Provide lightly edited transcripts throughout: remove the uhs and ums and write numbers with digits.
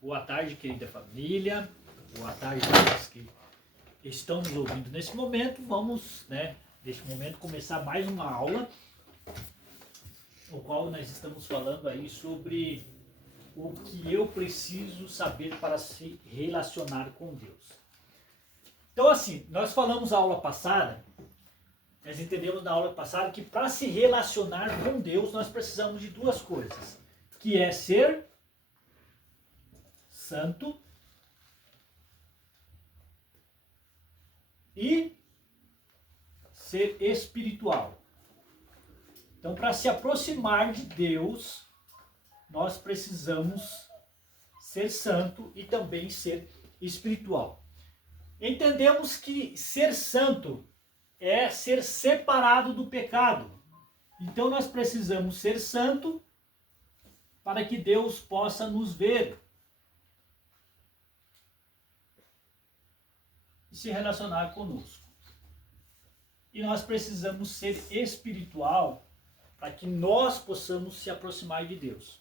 Boa tarde, querida família. Boa tarde a todos que estão nos ouvindo nesse momento. Vamos, neste momento, começar mais uma aula, no qual nós estamos falando aí sobre o que eu preciso saber para se relacionar com Deus. Então, assim, nós falamos na aula passada, nós entendemos na aula passada que para se relacionar com Deus, nós precisamos de duas coisas, que é ser santo e ser espiritual. Então, para se aproximar de Deus, nós precisamos ser santo e também ser espiritual. Entendemos que ser santo é ser separado do pecado. Então, nós precisamos ser santo para que Deus possa nos ver e se relacionar conosco. E nós precisamos ser espiritual para que nós possamos se aproximar de Deus.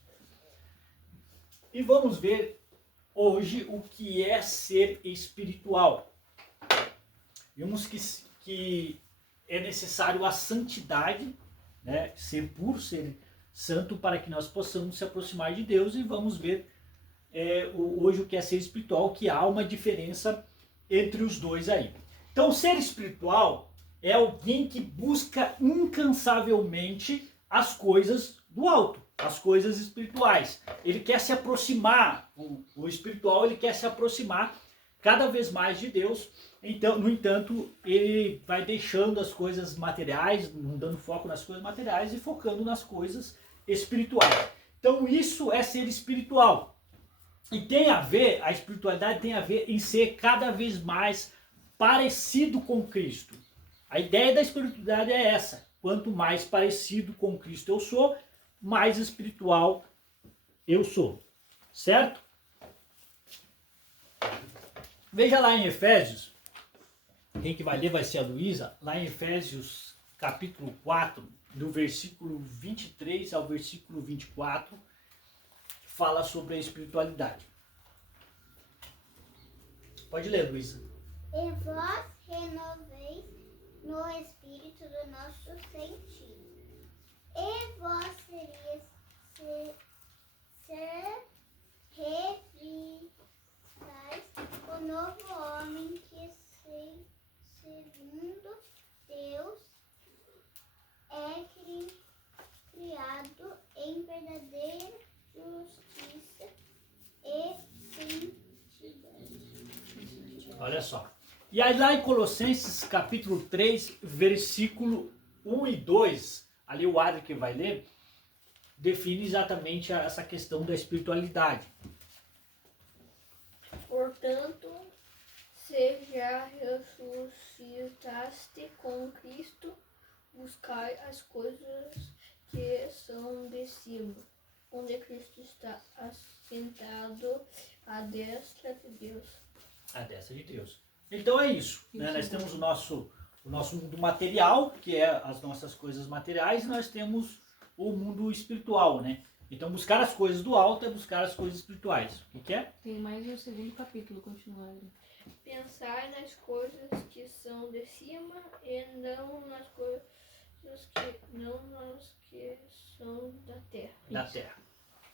E vamos ver hoje o que é ser espiritual. Vimos que é necessário a santidade, ser puro, ser santo, para que nós possamos se aproximar de Deus. E vamos ver hoje o que é ser espiritual, que há uma diferença entre os dois aí. Então, ser espiritual é alguém que busca incansavelmente as coisas do alto, as coisas espirituais. Ele quer se aproximar, o espiritual, ele quer se aproximar cada vez mais de Deus. Então, no entanto, ele vai deixando as coisas materiais, não dando foco nas coisas materiais e focando nas coisas espirituais. Então, isso é ser espiritual. E a espiritualidade tem a ver em ser cada vez mais parecido com Cristo. A ideia da espiritualidade é essa. Quanto mais parecido com Cristo eu sou, mais espiritual eu sou. Certo? Veja lá em Efésios, quem que vai ler vai ser a Luísa, lá em Efésios capítulo 4, do versículo 23 ao versículo 24, fala sobre a espiritualidade. Pode ler, Luísa. E vós renoveis no espírito do nosso sentido. E vós serias revistais o novo homem que segundo Deus é criado em verdadeira justiça e santidade. Olha só. E aí lá em Colossenses capítulo 3, versículo 1 e 2, ali o Adri que vai ler, define exatamente essa questão da espiritualidade. Portanto, se já ressuscitaste com Cristo, buscai as coisas que são de cima, onde Cristo está assentado à destra de Deus. A destra de Deus. Então é isso. Nós temos o nosso mundo material, que é as nossas coisas materiais, e nós temos o mundo espiritual, né? Então buscar as coisas do alto é buscar as coisas espirituais. O que é? Tem mais um segundo capítulo, continuando. Pensar nas coisas que são de cima e não nas coisas que são da terra. Da terra.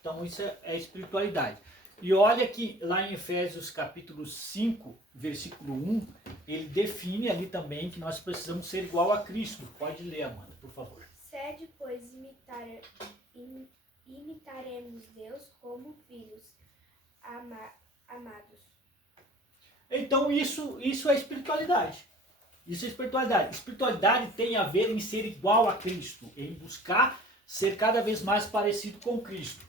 Então isso é espiritualidade. E olha que lá em Efésios capítulo 5, versículo 1, ele define ali também que nós precisamos ser igual a Cristo. Pode ler, Amanda, por favor. Sede, pois, imitaremos Deus como filhos amados. Então isso é espiritualidade. Isso é espiritualidade. Espiritualidade tem a ver em ser igual a Cristo, em buscar ser cada vez mais parecido com Cristo.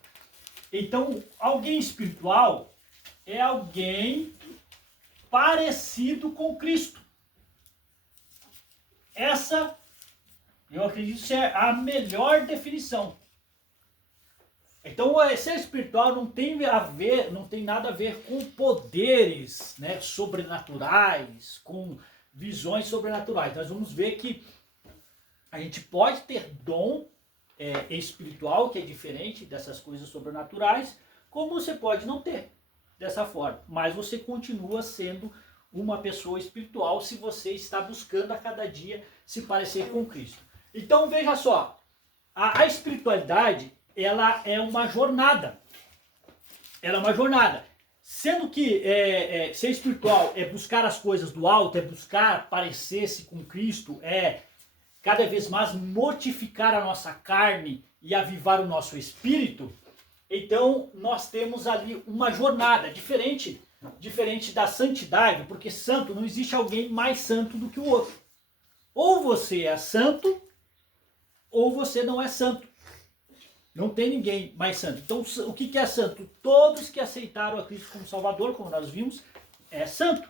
Então, alguém espiritual é alguém parecido com Cristo. Essa, eu acredito, é a melhor definição. Então, ser espiritual não tem nada a ver com poderes, sobrenaturais, com visões sobrenaturais. Nós vamos ver que a gente pode ter dom espiritual, que é diferente dessas coisas sobrenaturais, como você pode não ter. dessa forma. Mas você continua sendo uma pessoa espiritual se você está buscando a cada dia se parecer com Cristo. Então veja só, a espiritualidade, ela é uma jornada. Ela é uma jornada. Sendo que ser espiritual é buscar as coisas do alto, é buscar parecer-se com Cristo, é cada vez mais mortificar a nossa carne e avivar o nosso espírito, então nós temos ali uma jornada diferente da santidade, porque santo, não existe alguém mais santo do que o outro. Ou você é santo, ou você não é santo. Não tem ninguém mais santo. Então, o que é santo? Todos que aceitaram a Cristo como Salvador, como nós vimos, é santo.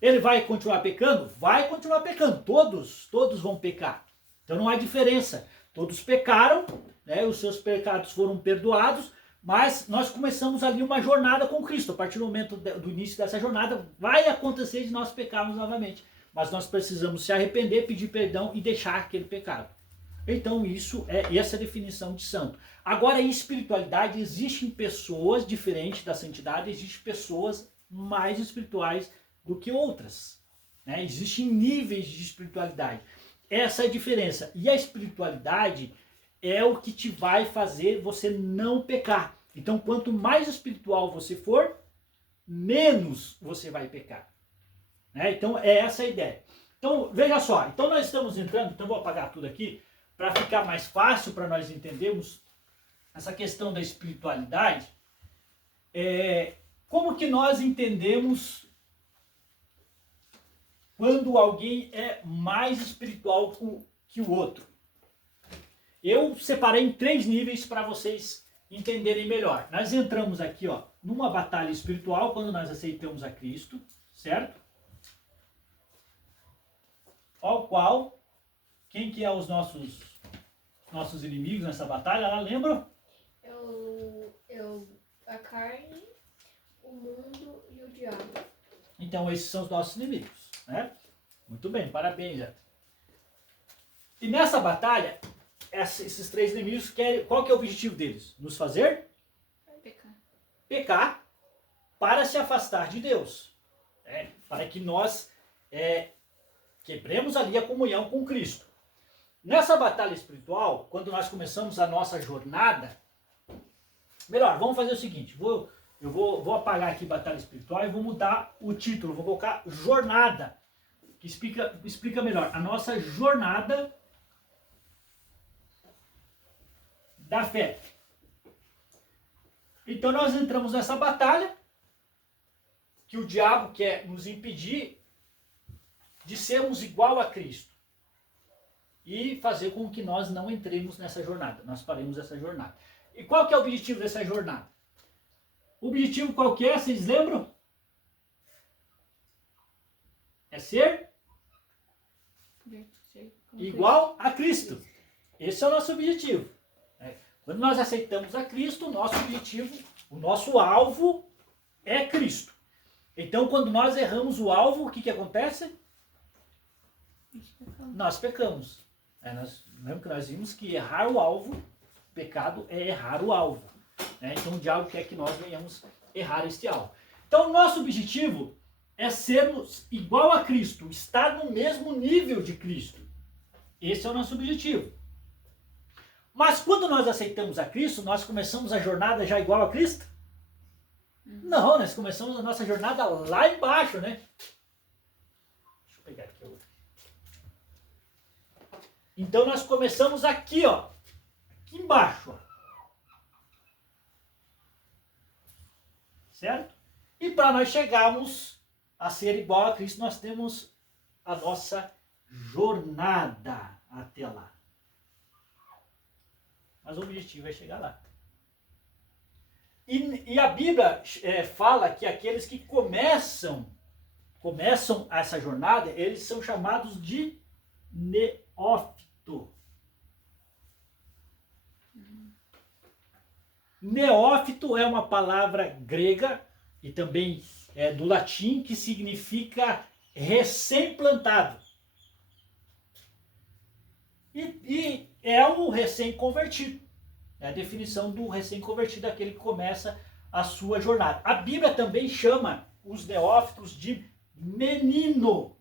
Ele vai continuar pecando? Vai continuar pecando. Todos vão pecar. Então não há diferença. Todos pecaram, né? Os seus pecados foram perdoados, mas nós começamos ali uma jornada com Cristo. A partir do momento do início dessa jornada, vai acontecer de nós pecarmos novamente. Mas nós precisamos se arrepender, pedir perdão e deixar aquele pecado. Então essa é a definição de santo. Agora, em espiritualidade, existem pessoas diferentes da santidade, existem pessoas mais espirituais do que outras. Né? Existem níveis de espiritualidade. Essa é a diferença. E a espiritualidade é o que te vai fazer você não pecar. Então, quanto mais espiritual você for, menos você vai pecar. Né? Então, é essa a ideia. Então, veja só. Então, nós estamos entrando, então vou apagar tudo aqui, para ficar mais fácil para nós entendermos essa questão da espiritualidade. Como que nós entendemos quando alguém é mais espiritual que o outro? Eu separei em 3 níveis para vocês entenderem melhor. Nós entramos aqui, ó, numa batalha espiritual quando nós aceitamos a Cristo, certo? Ao qual, quem que é os nossos inimigos nessa batalha? Ela lembra? A carne, o mundo e o diabo. Então esses são os nossos inimigos, né? Muito bem, parabéns, Zé. E nessa batalha, esses 3 inimigos querem, qual que é o objetivo deles? Nos fazer pecar para se afastar de Deus, né? Para que nós quebremos ali a comunhão com Cristo. Nessa batalha espiritual, quando nós começamos a nossa jornada, melhor, vamos fazer o seguinte, eu vou apagar aqui batalha espiritual e vou mudar o título, vou colocar jornada, que explica melhor, a nossa jornada da fé. Então nós entramos nessa batalha, que o diabo quer nos impedir de sermos igual a Cristo. E fazer com que nós não entremos nessa jornada, nós paremos essa jornada. E qual que é o objetivo dessa jornada? O objetivo qual que é, vocês lembram? É ser igual a Cristo. Esse é o nosso objetivo. Quando nós aceitamos a Cristo, o nosso objetivo, o nosso alvo é Cristo. Então, quando nós erramos o alvo, o que acontece? Nós pecamos. Lembra que nós vimos que errar o alvo, pecado é errar o alvo. Então o diabo quer que nós venhamos errar este alvo. Então o nosso objetivo é sermos igual a Cristo, estar no mesmo nível de Cristo. Esse é o nosso objetivo. Mas quando nós aceitamos a Cristo, nós começamos a jornada já igual a Cristo? Não, nós começamos a nossa jornada lá embaixo, né? Deixa eu pegar aqui outra. Então nós começamos aqui, ó. Aqui embaixo, ó. Certo? E para nós chegarmos a ser igual a Cristo, nós temos a nossa jornada até lá. Mas o objetivo é chegar lá. E a Bíblia fala que aqueles que começam essa jornada, eles são chamados de neófito. Neófito é uma palavra grega e também do latim que significa recém-plantado. E é o recém-convertido. É a definição do recém-convertido, aquele que começa a sua jornada. A Bíblia também chama os neófitos de menino,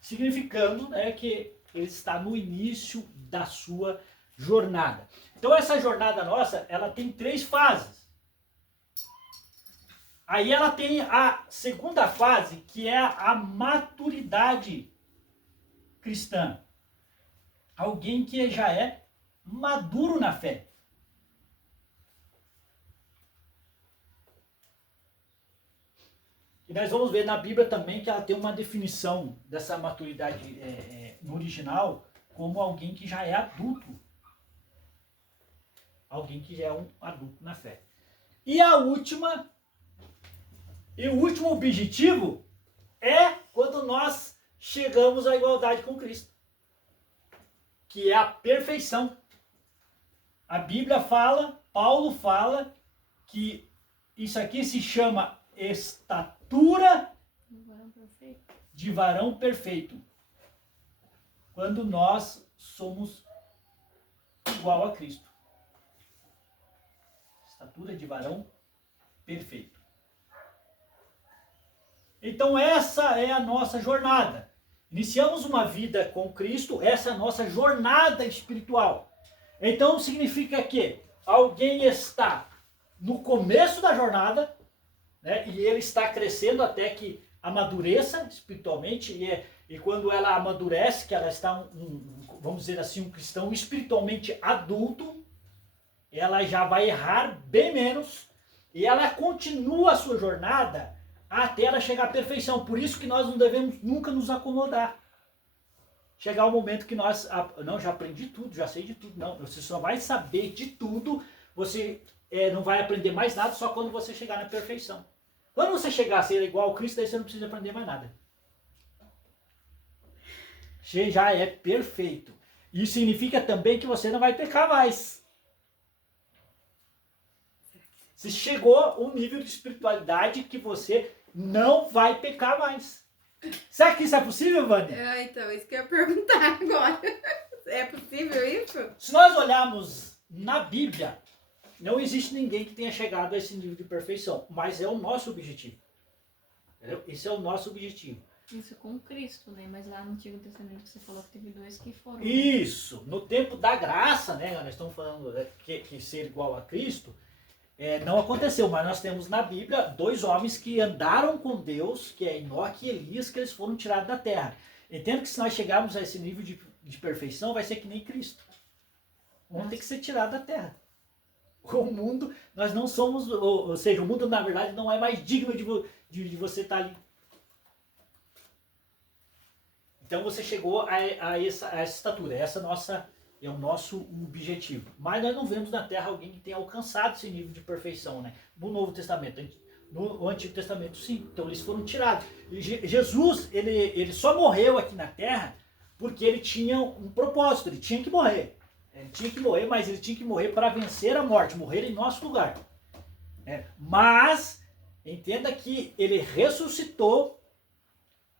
significando, né, que ele está no início da sua jornada. Então essa jornada nossa, ela tem 3 fases. Aí ela tem a segunda fase, que é a maturidade cristã. Alguém que já é maduro na fé. E nós vamos ver na Bíblia também que ela tem uma definição dessa maturidade no original como alguém que já é adulto. Alguém que já é um adulto na fé. E o último objetivo é quando nós chegamos à igualdade com Cristo, que é a perfeição. A Bíblia fala, Paulo fala, que isso aqui se chama estatura de varão perfeito. Quando nós somos igual a Cristo. Estatura de varão perfeito. Então essa é a nossa jornada. Iniciamos uma vida com Cristo, essa é a nossa jornada espiritual. Então significa que alguém está no começo da jornada, né, e ele está crescendo até que amadureça espiritualmente, e quando ela amadurece, que ela está, vamos dizer assim, um cristão espiritualmente adulto, ela já vai errar bem menos, e ela continua a sua jornada até ela chegar à perfeição. Por isso que nós não devemos nunca nos acomodar. Chegar o momento que nós, não, já aprendi tudo, já sei de tudo. Não, você só vai saber de tudo, você não vai aprender mais nada só quando você chegar na perfeição. Quando você chegar a ser igual ao Cristo, daí você não precisa aprender mais nada. Você já é perfeito. Isso significa também que você não vai pecar mais. Você chegou um nível de espiritualidade que você não vai pecar mais. Será que isso é possível, Vânia? Então, isso que eu ia perguntar agora. É possível isso? Se nós olharmos na Bíblia, não existe ninguém que tenha chegado a esse nível de perfeição, mas é o nosso objetivo. Entendeu? Esse é o nosso objetivo. Isso com Cristo, né? Mas lá no Antigo Testamento você falou que teve 2 que foram. Isso, no tempo da graça, né? Nós estamos falando que ser igual a Cristo, não aconteceu, mas nós temos na Bíblia 2 homens que andaram com Deus, que é Enoque e Elias, que eles foram tirados da terra. Entendo que se nós chegarmos a esse nível de perfeição, vai ser que nem Cristo. Vamos ter que ser tirado da terra. O mundo, nós não somos, ou seja, o mundo na verdade não é mais digno de você estar ali. Então você chegou a essa estatura, essa é o nosso objetivo. Mas nós não vemos na Terra alguém que tenha alcançado esse nível de perfeição, né? No Novo Testamento, no Antigo Testamento sim, então eles foram tirados. E Jesus, ele só morreu aqui na Terra porque ele tinha um propósito, ele tinha que morrer. Ele tinha que morrer, mas ele tinha que morrer para vencer a morte, morrer em nosso lugar. Mas, entenda que ele ressuscitou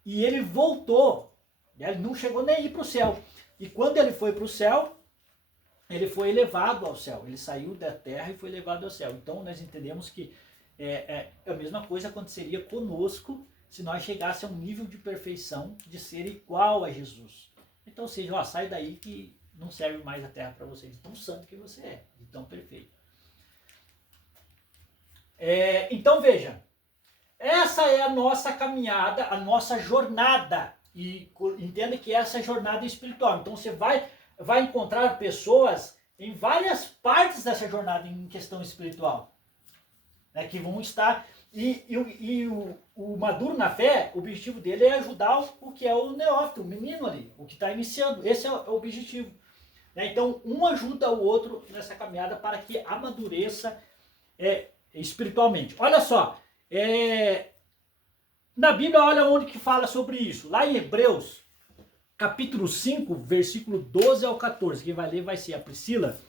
e ele voltou. Ele não chegou nem a ir para o céu. E quando ele foi para o céu, ele foi elevado ao céu. Ele saiu da terra e foi levado ao céu. Então nós entendemos que a mesma coisa aconteceria conosco se nós chegássemos a um nível de perfeição de ser igual a Jesus. Então, ou seja, sai daí que não serve mais a terra para você, de tão santo que você é, de tão perfeito. Então veja, essa é a nossa caminhada, a nossa jornada. E entenda que essa é a jornada espiritual. Então você vai encontrar pessoas em várias partes dessa jornada em questão espiritual, né, que vão estar. E o maduro na fé, o objetivo dele é ajudar o que é o neófito, o menino ali, o que está iniciando. Esse é o objetivo. Né? Então um ajuda o outro nessa caminhada para que amadureça espiritualmente. Olha só, na Bíblia, olha onde que fala sobre isso. Lá em Hebreus, capítulo 5, versículo 12 ao 14. Quem vai ler vai ser a Priscila.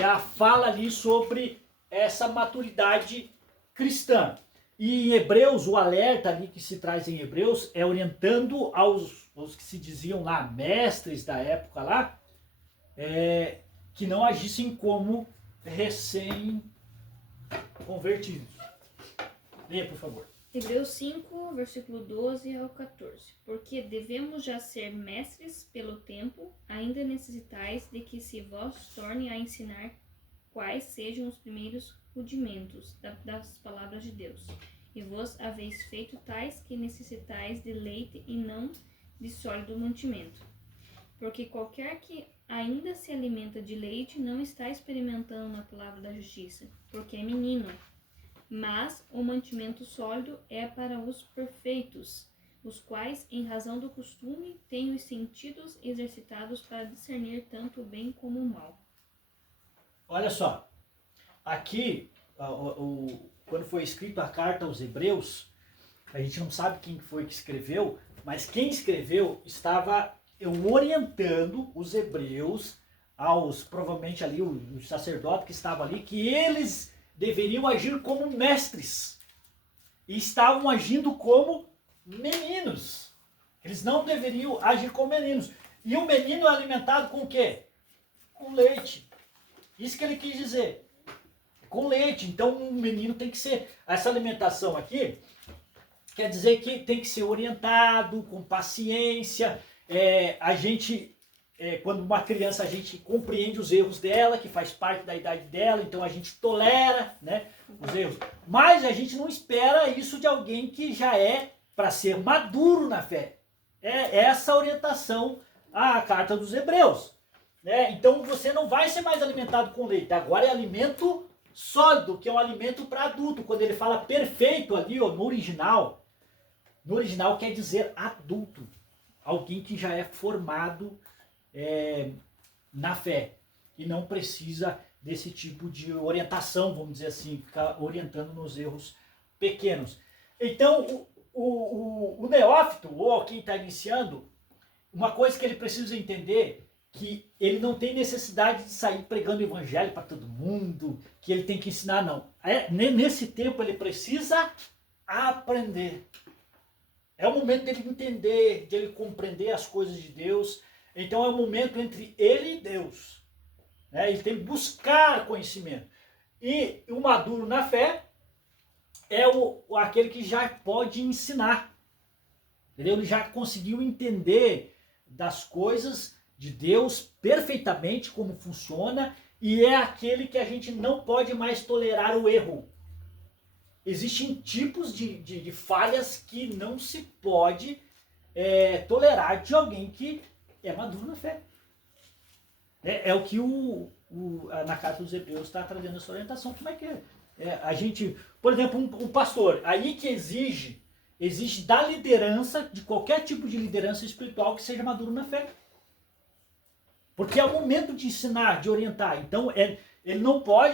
Ela fala ali sobre essa maturidade cristã. E em Hebreus, o alerta ali que se traz em Hebreus é orientando aos que se diziam lá, mestres da época lá, que não agissem como recém-convertidos. Leia, por favor. Hebreus 5, versículo 12 ao 14. Porque devemos já ser mestres pelo tempo, ainda necessitais de que se vos torne a ensinar quais sejam os primeiros rudimentos das palavras de Deus. E vos haveis feito tais que necessitais de leite e não de sólido mantimento. Porque qualquer que ainda se alimenta de leite não está experimentando na palavra da justiça, porque é menino. Mas o mantimento sólido é para os perfeitos, os quais, em razão do costume, têm os sentidos exercitados para discernir tanto o bem como o mal. Olha só, aqui, quando foi escrita a carta aos Hebreus, a gente não sabe quem foi que escreveu, mas quem escreveu estava orientando os hebreus, provavelmente ali, o sacerdote que estava ali, que eles deveriam agir como mestres. E estavam agindo como meninos. Eles não deveriam agir como meninos. E o menino é alimentado com o quê? Com leite. Isso que ele quis dizer. Com leite. Então um menino tem que ser... Essa alimentação aqui quer dizer que tem que ser orientado, com paciência. Quando uma criança, a gente compreende os erros dela, que faz parte da idade dela, então a gente tolera, né, os erros. Mas a gente não espera isso de alguém que já é para ser maduro na fé. É essa orientação a carta dos Hebreus. Né? Então você não vai ser mais alimentado com leite, agora é alimento sólido, que é um alimento para adulto. Quando ele fala perfeito ali, ó, no original quer dizer adulto. Alguém que já é formado na fé e não precisa desse tipo de orientação, vamos dizer assim, ficar orientando nos erros pequenos. Então, o neófito, ou quem está iniciando, uma coisa que ele precisa entender, que ele não tem necessidade de sair pregando o evangelho para todo mundo, que ele tem que ensinar, não. Nesse tempo ele precisa aprender. É o momento dele entender, de ele compreender as coisas de Deus. Então é um momento entre ele e Deus. Né? Ele tem que buscar conhecimento. E o maduro na fé é aquele que já pode ensinar. Entendeu? Ele já conseguiu entender das coisas de Deus perfeitamente, como funciona, e é aquele que a gente não pode mais tolerar o erro. Existem tipos de falhas que não se pode tolerar de alguém que é maduro na fé. É o que na carta dos Hebreus está trazendo essa orientação. Como é que a gente... Por exemplo, um pastor, aí que exige da liderança, de qualquer tipo de liderança espiritual, que seja maduro na fé. Porque é o momento de ensinar, de orientar. Então, a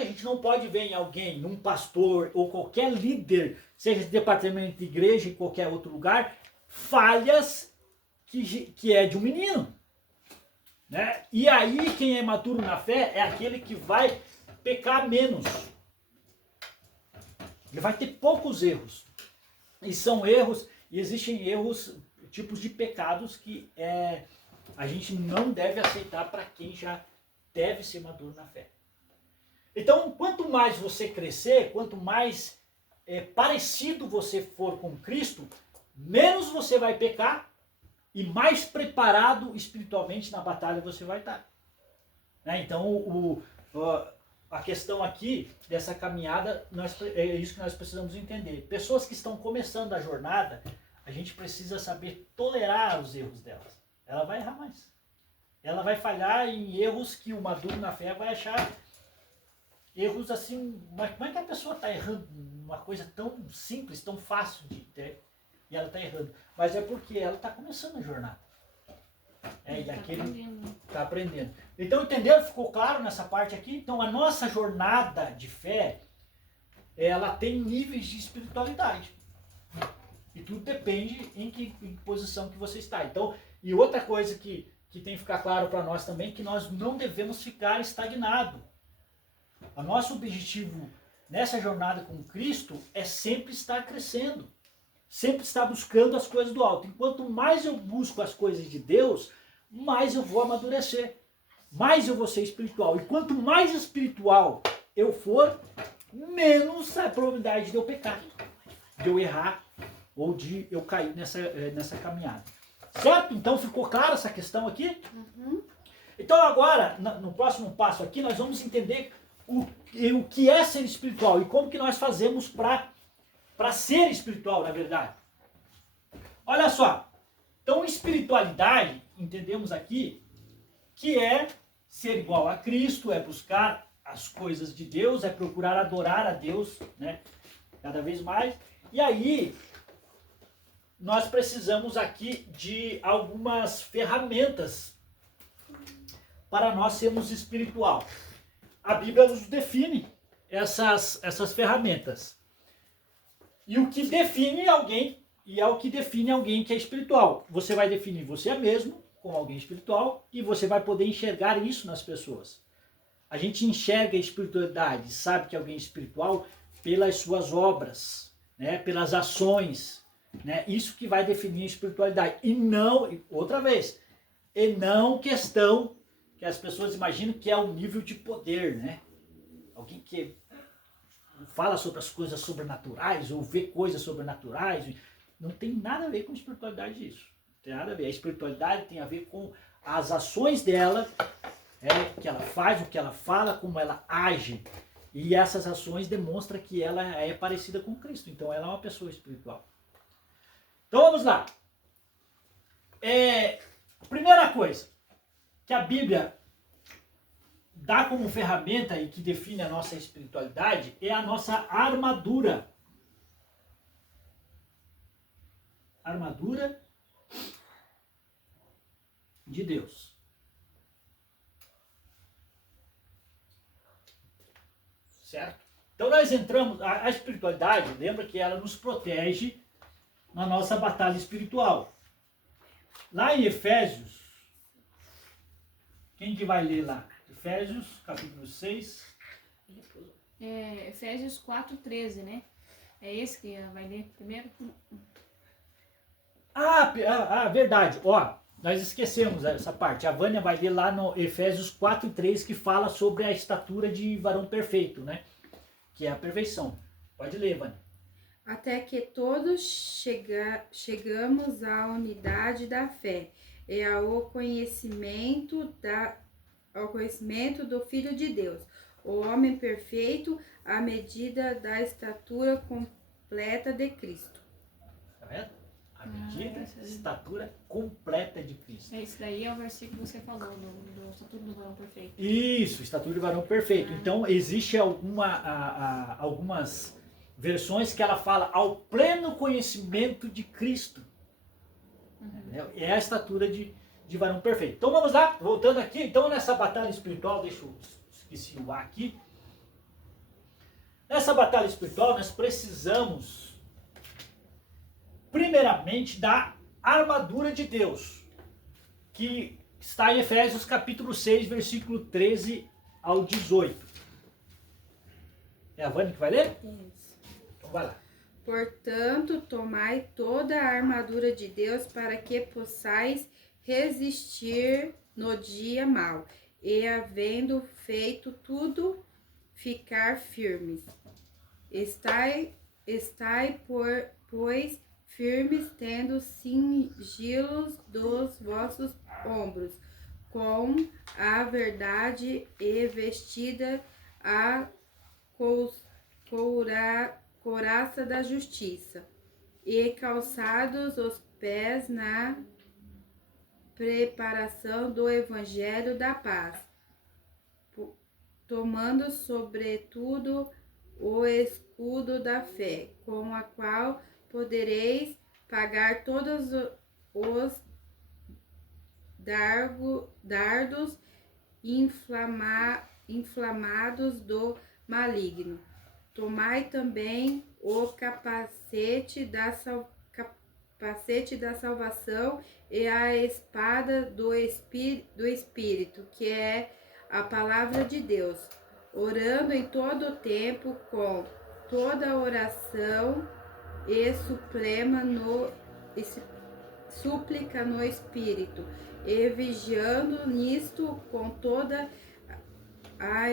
gente não pode ver em alguém, um pastor ou qualquer líder, seja de departamento de igreja, em qualquer outro lugar, falhas que é de um menino. Né? E aí, quem é maduro na fé é aquele que vai pecar menos. Ele vai ter poucos erros. E são erros, e existem erros, tipos de pecados que a gente não deve aceitar para quem já deve ser maduro na fé. Então, quanto mais você crescer, quanto mais parecido você for com Cristo, menos você vai pecar e mais preparado espiritualmente na batalha você vai estar. Né? Então, a questão aqui dessa caminhada, é isso que nós precisamos entender. Pessoas que estão começando a jornada, a gente precisa saber tolerar os erros delas. Ela vai errar mais. Ela vai falhar em erros que o maduro na fé vai achar erros assim. Mas como é que a pessoa está errando uma coisa tão simples, tão fácil de ter, e ela está errando? Mas é porque ela está começando a jornada. E aquele está aprendendo. Então, entenderam? Ficou claro nessa parte aqui? Então, a nossa jornada de fé, ela tem níveis de espiritualidade. E tudo depende em que posição que você está. Então, e outra coisa que tem que ficar claro para nós também, que nós não devemos ficar estagnados. O nosso objetivo nessa jornada com Cristo é sempre estar crescendo. Sempre estar buscando as coisas do alto. Enquanto mais eu busco as coisas de Deus, mais eu vou amadurecer. Mais eu vou ser espiritual. E quanto mais espiritual eu for, menos a probabilidade de eu pecar, de eu errar ou de eu cair nessa caminhada. Certo? Então ficou clara essa questão aqui? Então agora, no próximo passo aqui, nós vamos entender o que é ser espiritual e como que nós fazemos para ser espiritual, na verdade. Olha só. Então espiritualidade, entendemos aqui, que é ser igual a Cristo, é buscar as coisas de Deus, é procurar adorar a Deus, né? Cada vez mais. E aí, nós precisamos aqui de algumas ferramentas para nós sermos espiritual. A Bíblia nos define essas ferramentas. E o que define alguém, e é o que define alguém que é espiritual. Você vai definir você mesmo como alguém espiritual e você vai poder enxergar isso nas pessoas. A gente enxerga a espiritualidade, sabe que alguém é espiritual pelas suas obras, né, pelas ações, né? Isso que vai definir a espiritualidade. E não, outra vez, e não questão que as pessoas imaginam que é o nível de poder, né? Alguém que fala sobre as coisas sobrenaturais ou vê coisas sobrenaturais. Não tem nada a ver com espiritualidade isso. Não tem nada a ver. A espiritualidade tem a ver com as ações dela, o que ela faz, o que ela fala, como ela age. E essas ações demonstram que ela é parecida com Cristo. Então ela é uma pessoa espiritual. Então vamos lá. Primeira coisa que a Bíblia dá como ferramenta e que define a nossa espiritualidade é a nossa armadura. Armadura de Deus. Certo? Então nós entramos, a espiritualidade, lembra que ela nos protege na nossa batalha espiritual. Lá em Efésios, quem que vai ler lá? Efésios, capítulo 6. Efésios 4:13, né? É esse que vai ler primeiro? Verdade. Ó, nós esquecemos essa parte. A Vânia vai ler lá no Efésios 4:3, que fala sobre a estatura de varão perfeito, né? Que é a perfeição. Pode ler, Vânia. Até que todos chegamos à unidade da fé e ao conhecimento do Filho de Deus, o homem perfeito, à medida da estatura completa de Cristo. Tá vendo? A medida, estatura completa de Cristo. Esse daí é o versículo que você falou, do estatura do varão perfeito. Isso, estatura de varão perfeito. Então, existe algumas versões que ela fala ao pleno conhecimento de Cristo. É a estatura de varão perfeito. Então vamos lá, voltando aqui. Então nessa batalha espiritual, esqueci o A aqui. Nessa batalha espiritual nós precisamos primeiramente da armadura de Deus, que está em Efésios capítulo 6, versículo 13 ao 18. É a Vânia que vai ler? Isso. Então vai lá. Portanto, tomai toda a armadura de Deus para que possais resistir no dia mau e, havendo feito tudo, ficar firmes. Estai, pois, firmes, tendo cingilos dos vossos ombros, com a verdade e vestida a couraça da justiça, e calçados os pés na preparação do evangelho da paz, tomando sobretudo o escudo da fé, com a qual podereis pagar todos os dardos inflamados do maligno. Tomai também o capacete da salvação e a espada do Espírito, que é a palavra de Deus, orando em todo o tempo com toda oração e súplica no Espírito, e vigiando nisto com toda a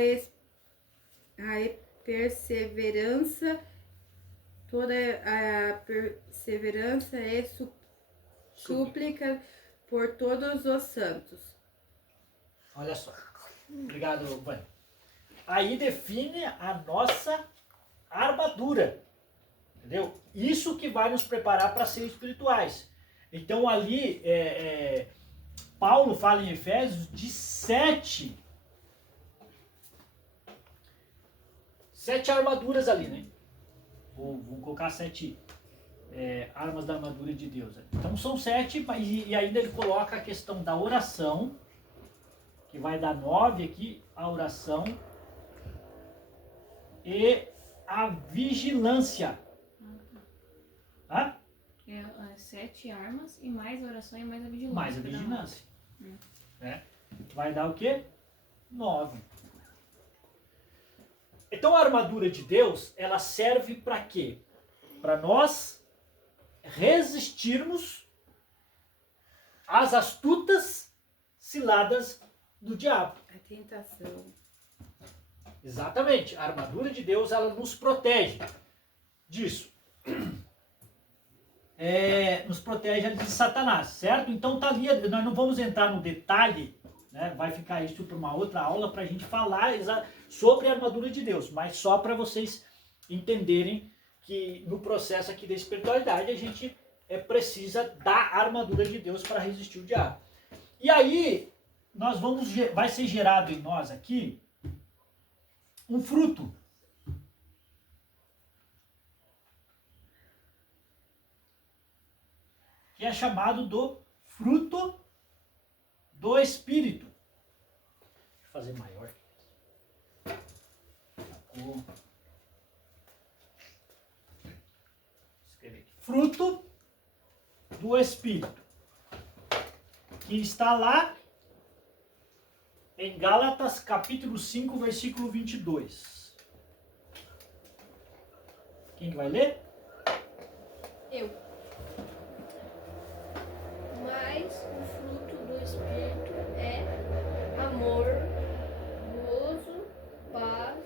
perseverança, toda a perseverança é súplica por todos os santos. Olha só. Obrigado, Vânia. Aí define a nossa armadura. Entendeu? Isso que vai nos preparar para ser espirituais. Então ali, Paulo fala em Efésios de 7 armaduras ali, né? Vou colocar 7 armas da armadura de Deus. Então são 7, e ainda ele coloca a questão da oração, que vai dar 9 aqui, a oração e a vigilância. Hã? 7 armas e mais a oração e mais a vigilância. Mais a vigilância. Vai dar o quê? 9. Então a armadura de Deus, ela serve para quê? Para nós resistirmos às astutas ciladas do diabo. A tentação. Exatamente. A armadura de Deus, ela nos protege disso. Nos protege de Satanás, certo? Então tá ali, nós não vamos entrar no detalhe, né? Vai ficar isso para uma outra aula para a gente falar sobre a armadura de Deus, mas só para vocês entenderem que no processo aqui da espiritualidade a gente precisa da armadura de Deus para resistir o diabo. E aí vai ser gerado em nós aqui um fruto. Que é chamado do fruto do Espírito. Deixa eu fazer maior. Vou escrever aqui. Fruto do Espírito. Que está lá em Gálatas capítulo 5, versículo 22. Quem que vai ler? Eu. Mas o fruto do Espírito é amor, gozo, paz,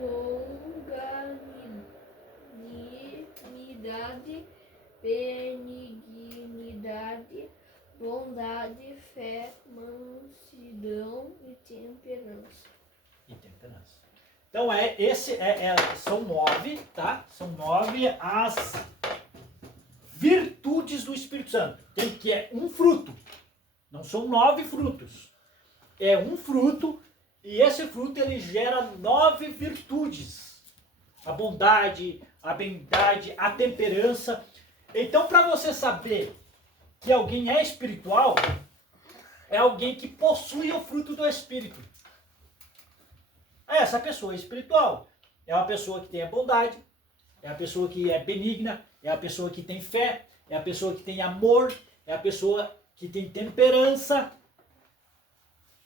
longanimidade, benignidade, bondade, fé, mansidão e temperança. Então são 9, tá? São 9 as virtudes do Espírito Santo. Que é um fruto. Não são 9 frutos. É um fruto, e esse fruto ele gera 9 virtudes. A bondade, a benignidade, a temperança. Então, para você saber que alguém é espiritual, é alguém que possui o fruto do Espírito. Essa pessoa é espiritual. É uma pessoa que tem a bondade, é a pessoa que é benigna, é a pessoa que tem fé, é a pessoa que tem amor, é a pessoa que tem temperança.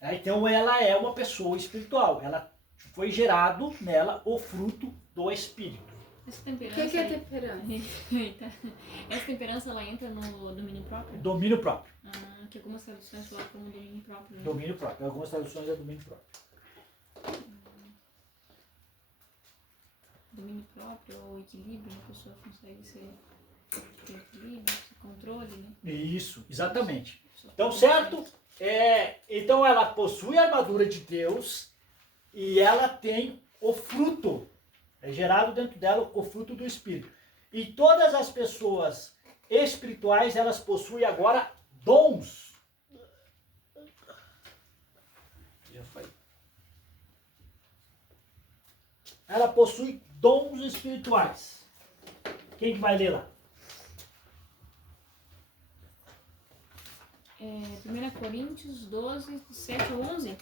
Então ela é uma pessoa espiritual. Ela foi gerado nela o fruto do Espírito. Essa O temperança... que é temperança? Essa temperança, ela entra no domínio próprio? Domínio próprio. Que algumas traduções colocam como domínio próprio. Né? Domínio próprio. Algumas traduções é domínio próprio. Domínio próprio ou equilíbrio, a pessoa consegue ter equilíbrio, ter controle, né? Isso, exatamente. Então, certo? Então ela possui a armadura de Deus e ela tem o fruto. É gerado dentro dela o fruto do Espírito. E todas as pessoas espirituais, elas possuem agora dons. Já foi. Ela possui dons espirituais. Quem que vai ler lá? 1 Coríntios 12, 7 a 11.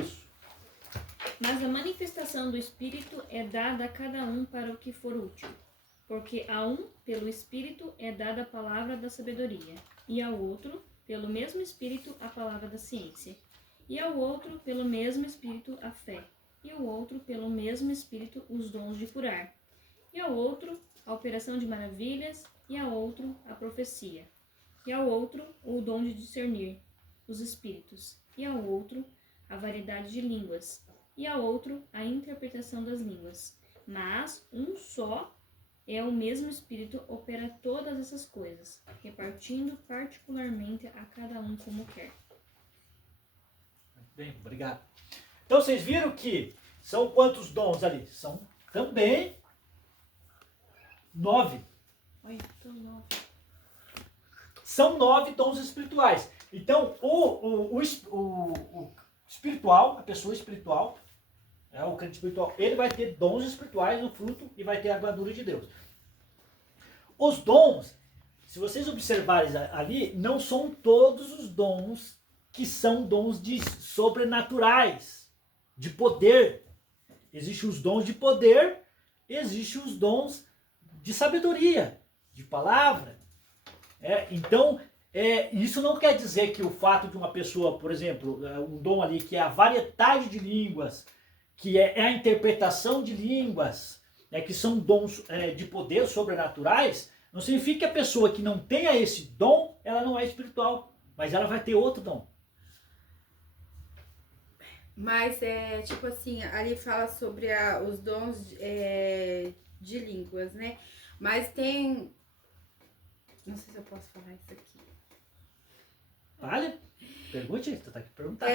Isso. Mas a manifestação do Espírito é dada a cada um para o que for útil. Porque a um, pelo Espírito, é dada a palavra da sabedoria, e ao outro, pelo mesmo Espírito, a palavra da ciência, e ao outro, pelo mesmo Espírito, a fé, e ao outro, pelo mesmo Espírito, os dons de curar, e ao outro, a operação de maravilhas, e ao outro, a profecia, e ao outro, o dom de discernir os espíritos, e ao outro, a variedade de línguas, e a outro a interpretação das línguas. Mas um só é o mesmo Espírito opera todas essas coisas, repartindo particularmente a cada um como quer. Bem, obrigado. Então vocês viram que são quantos dons ali? São também 9. Olha, tô 9. São 9 dons espirituais. Então, o espiritual, a pessoa espiritual, o crente espiritual, ele vai ter dons espirituais no fruto e vai ter a armadura de Deus. Os dons, se vocês observarem ali, não são todos os dons que são dons sobrenaturais, de poder. Existem os dons de poder, existem os dons de sabedoria, de palavra. Então, isso não quer dizer que o fato de uma pessoa, por exemplo, um dom ali que é a variedade de línguas, que é a interpretação de línguas, que são dons de poder sobrenaturais, não significa que a pessoa que não tenha esse dom, ela não é espiritual, mas ela vai ter outro dom. Mas tipo assim, ali fala sobre os dons de línguas, né? Mas tem... Não sei se eu posso falar isso aqui. Vale? Pergunte, tu tá aqui perguntando.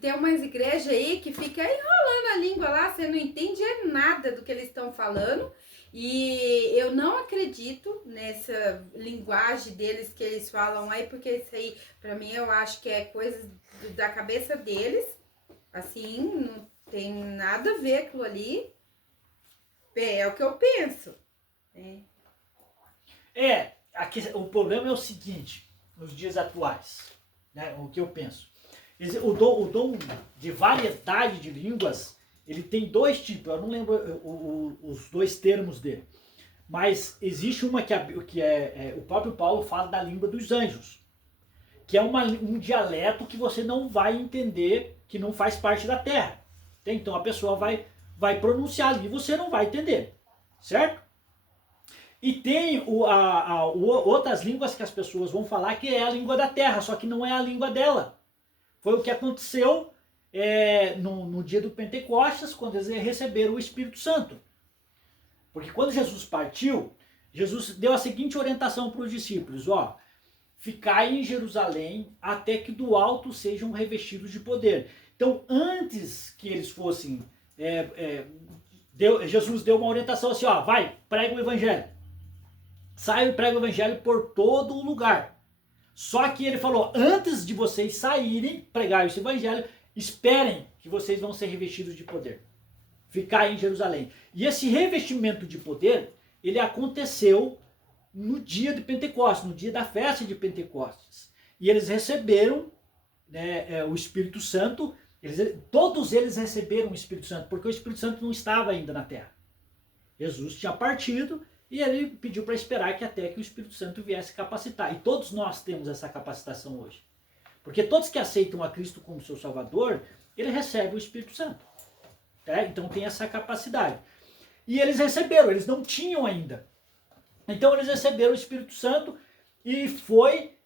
Tem umas igrejas aí que fica enrolando a língua lá, você não entende nada do que eles estão falando. E eu não acredito nessa linguagem deles que eles falam aí, porque isso aí, pra mim, eu acho que é coisa da cabeça deles. Assim, não tem nada a ver aquilo ali. É o que eu penso. O problema é o seguinte, nos dias atuais, né, o que eu penso. O dom de variedade de línguas, ele tem dois tipos, eu não lembro os dois termos dele. Mas existe uma que o próprio Paulo fala da língua dos anjos, que é um dialeto que você não vai entender, que não faz parte da terra. Então a pessoa vai pronunciar ali e você não vai entender, certo? E tem outras línguas que as pessoas vão falar que é a língua da terra, só que não é a língua dela. Foi o que aconteceu no dia do Pentecostes, quando eles receberam o Espírito Santo. Porque quando Jesus partiu, Jesus deu a seguinte orientação para os discípulos, ficai em Jerusalém até que do alto sejam revestidos de poder. Então, antes que eles fossem, Jesus deu uma orientação assim, vai, prega o evangelho. Sai e prega o evangelho por todo o lugar. Só que ele falou, antes de vocês saírem, pregar esse evangelho, esperem que vocês vão ser revestidos de poder. Ficai em Jerusalém. E esse revestimento de poder, ele aconteceu no dia de Pentecostes, no dia da festa de Pentecostes. E eles receberam o Espírito Santo, todos eles receberam o Espírito Santo, porque o Espírito Santo não estava ainda na terra. Jesus tinha partido e ele pediu para esperar até que o Espírito Santo viesse capacitar. E todos nós temos essa capacitação hoje. Porque todos que aceitam a Cristo como seu Salvador, ele recebe o Espírito Santo. Então tem essa capacidade. E eles receberam, eles não tinham ainda. Então eles receberam o Espírito Santo e foi,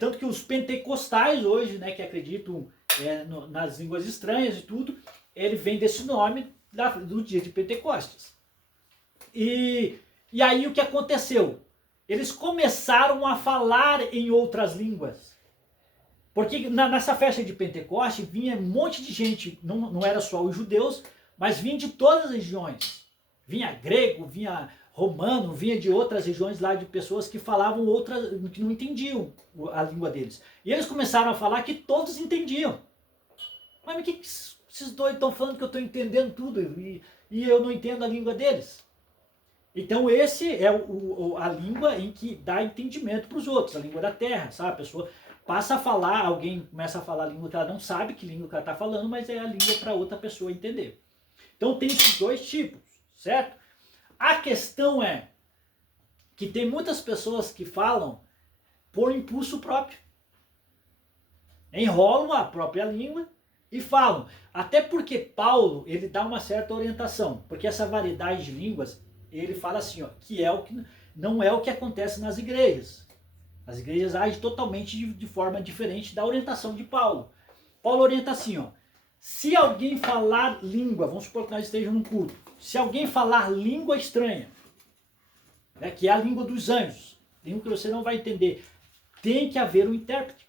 tanto que os pentecostais hoje, que acreditam nas línguas estranhas e tudo, ele vem desse nome do dia de Pentecostes. E aí o que aconteceu? Eles começaram a falar em outras línguas. Porque nessa festa de Pentecostes vinha um monte de gente, não era só os judeus, mas vinha de todas as regiões. Vinha grego, vinha romano, vinha de outras regiões lá, de pessoas que falavam outras, que não entendiam a língua deles. E eles começaram a falar que todos entendiam. Mas o que esses dois estão falando que eu estou entendendo tudo e eu não entendo a língua deles? Então esse é a língua em que dá entendimento para os outros, a língua da terra, sabe? A pessoa passa a falar, alguém começa a falar a língua que ela não sabe que língua que ela está falando, mas é a língua para outra pessoa entender. Então tem esses dois tipos, certo? A questão é que tem muitas pessoas que falam por impulso próprio. Enrolam a própria língua e falam. Até porque Paulo, ele dá uma certa orientação, porque essa variedade de línguas, ele fala assim, que não é o que acontece nas igrejas. As igrejas agem totalmente de forma diferente da orientação de Paulo. Paulo orienta assim, Se alguém falar língua, vamos supor que nós estejamos num culto, se alguém falar língua estranha, né, que é a língua dos anjos, língua que você não vai entender, tem que haver um intérprete.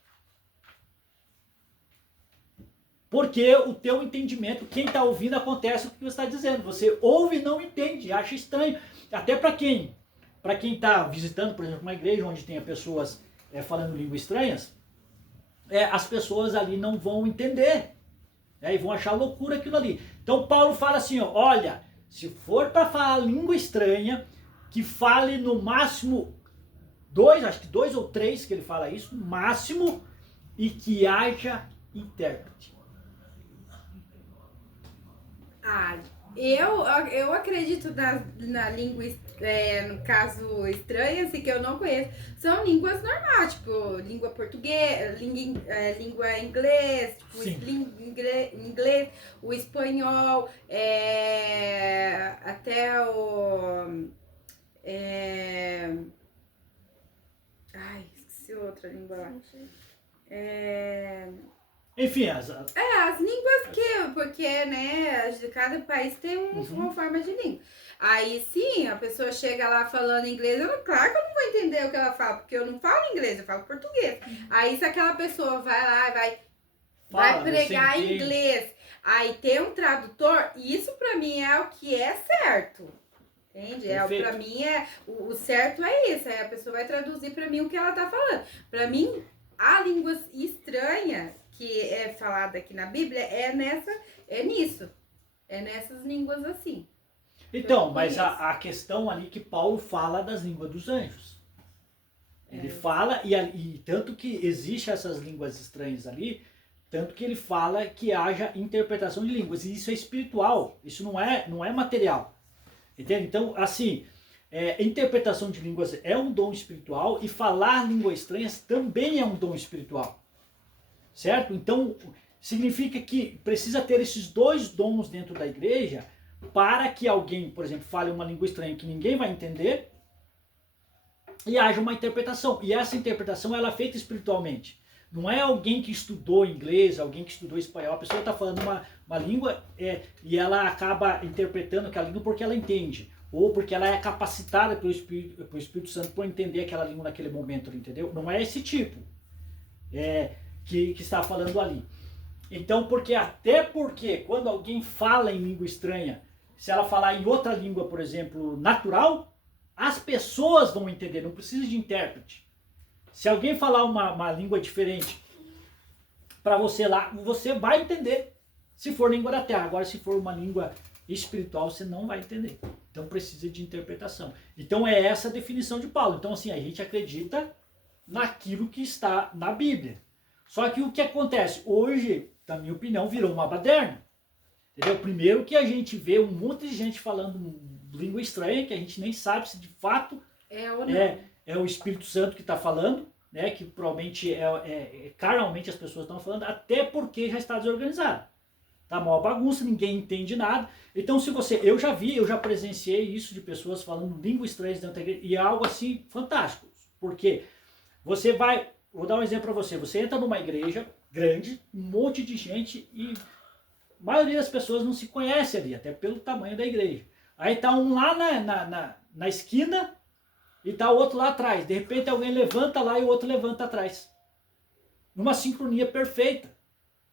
Porque o teu entendimento, quem está ouvindo, acontece o que você está dizendo. Você ouve e não entende, acha estranho. Até para quem está visitando, por exemplo, uma igreja onde tenha pessoas falando línguas estranhas, as pessoas ali não vão entender. E vão achar loucura aquilo ali. Então Paulo fala assim, ó, olha, se for para falar língua estranha, que fale no máximo acho que dois ou três que ele fala isso, no máximo, e que haja intérprete. Eu acredito na língua, no caso, estranha, assim, que eu não conheço. São línguas normais, tipo, língua portuguesa, língua inglês, tipo, inglês, o espanhol, até o... esqueci outra língua lá. Enfim, as línguas porque, né, cada país tem uma forma de língua. Aí sim, a pessoa chega lá falando inglês, claro que eu não vou entender o que ela fala, porque eu não falo inglês, eu falo português. Aí se aquela pessoa vai lá e vai pregar em inglês, aí tem um tradutor, isso pra mim é o que é certo. Entende? Pra mim, o certo é isso. Aí a pessoa vai traduzir pra mim o que ela tá falando. Pra mim, a língua estranha que é falada aqui na Bíblia é nisso. É nessas línguas assim. Então, mas a questão ali que Paulo fala das línguas dos anjos. Ele fala, e tanto que existe essas línguas estranhas ali, tanto que ele fala que haja interpretação de línguas. E isso é espiritual, isso não é material. Entende? Então, assim, interpretação de línguas é um dom espiritual e falar línguas estranhas também é um dom espiritual. Certo? Então, significa que precisa ter esses dois dons dentro da igreja para que alguém, por exemplo, fale uma língua estranha que ninguém vai entender e haja uma interpretação. E essa interpretação ela é feita espiritualmente. Não é alguém que estudou inglês, alguém que estudou espanhol. A pessoa está falando uma língua e ela acaba interpretando aquela língua porque ela entende. Ou porque ela é capacitada pelo Espírito Santo para entender aquela língua naquele momento, entendeu? Não é esse tipo que está falando ali. Então, até porque quando alguém fala em língua estranha, se ela falar em outra língua, por exemplo, natural, as pessoas vão entender, não precisa de intérprete. Se alguém falar uma língua diferente para você lá, você vai entender. Se for língua da terra. Agora, se for uma língua espiritual, você não vai entender. Então, precisa de interpretação. Então, é essa a definição de Paulo. Então, assim, a gente acredita naquilo que está na Bíblia. Só que o que acontece? Hoje, na minha opinião, virou uma baderna. Entendeu? Primeiro que a gente vê um monte de gente falando língua estranha, que a gente nem sabe se de fato é o Espírito Santo que está falando, né? Que provavelmente carnalmente as pessoas estão falando, até porque já está desorganizado. Tá uma bagunça, ninguém entende nada. Então, eu já presenciei isso de pessoas falando língua estranha dentro da igreja, e é algo assim fantástico. Porque vou dar um exemplo para você, você entra numa igreja grande, um monte de gente, e a maioria das pessoas não se conhece ali, até pelo tamanho da igreja. Aí tá um lá na esquina, e tá o outro lá atrás. De repente alguém levanta lá e o outro levanta atrás. Numa sincronia perfeita.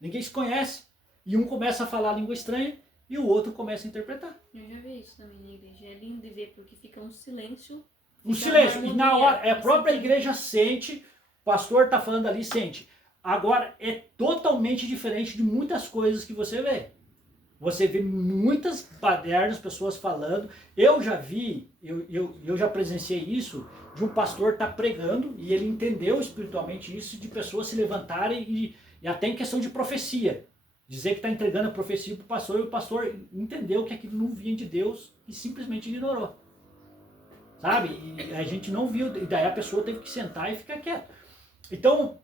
Ninguém se conhece. E um começa a falar língua estranha e o outro começa a interpretar. Eu já vi isso também na igreja. É lindo de ver porque fica um silêncio. Um silêncio. E na hora, a própria igreja sente, o pastor está falando ali, sente. Agora, é totalmente diferente de muitas coisas que você vê. Você vê muitas badernas, pessoas falando. Eu já vi, eu já presenciei isso, de um pastor estar pregando e ele entendeu espiritualmente isso, de pessoas se levantarem e até em questão de profecia. Dizer que está entregando a profecia para o pastor e o pastor entendeu que aquilo não vinha de Deus e simplesmente ignorou. Sabe? E a gente não viu, e daí a pessoa teve que sentar e ficar quieta. Então,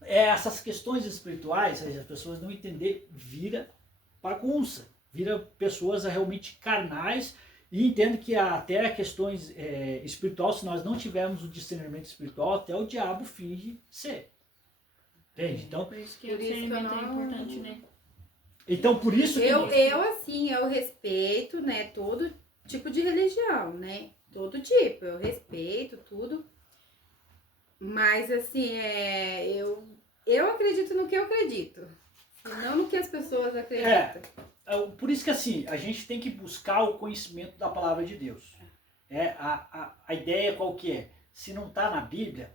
essas questões espirituais, as pessoas não entenderem, vira bagunça, vira pessoas realmente carnais e entendem que até questões espirituais, se nós não tivermos o discernimento espiritual, até o diabo finge ser. Entende? Então, por isso que o discernimento é importante, né? Então, por isso que... Eu respeito, né, todo tipo de religião, né? Todo tipo, eu respeito tudo. Mas, assim, eu acredito no que eu acredito. Não no que as pessoas acreditam. Por isso que, assim, a gente tem que buscar o conhecimento da palavra de Deus. A ideia qual que é? Se não está na Bíblia,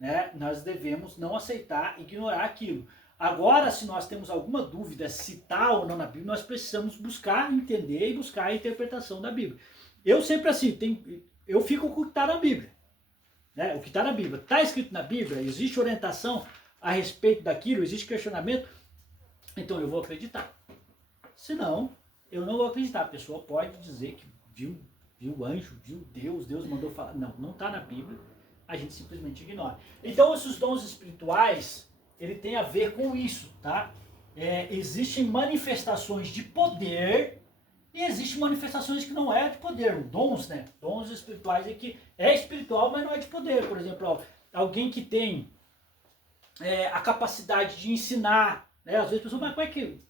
né, nós devemos não aceitar, ignorar aquilo. Agora, se nós temos alguma dúvida se está ou não na Bíblia, nós precisamos buscar entender e buscar a interpretação da Bíblia. Eu sempre assim, eu fico com o que está na Bíblia. Né? O que está na Bíblia. Está escrito na Bíblia, existe orientação a respeito daquilo, existe questionamento, então eu vou acreditar. Senão, eu não vou acreditar. A pessoa pode dizer que viu o anjo, viu Deus mandou falar. Não está na Bíblia, a gente simplesmente ignora. Então, esses dons espirituais, ele tem a ver com isso, tá? Existem manifestações de poder e existem manifestações que não é de poder. Dons, né? Dons espirituais é que é espiritual, mas não é de poder. Por exemplo, alguém que tem a capacidade de ensinar, né? Às vezes a pessoa, mas como é que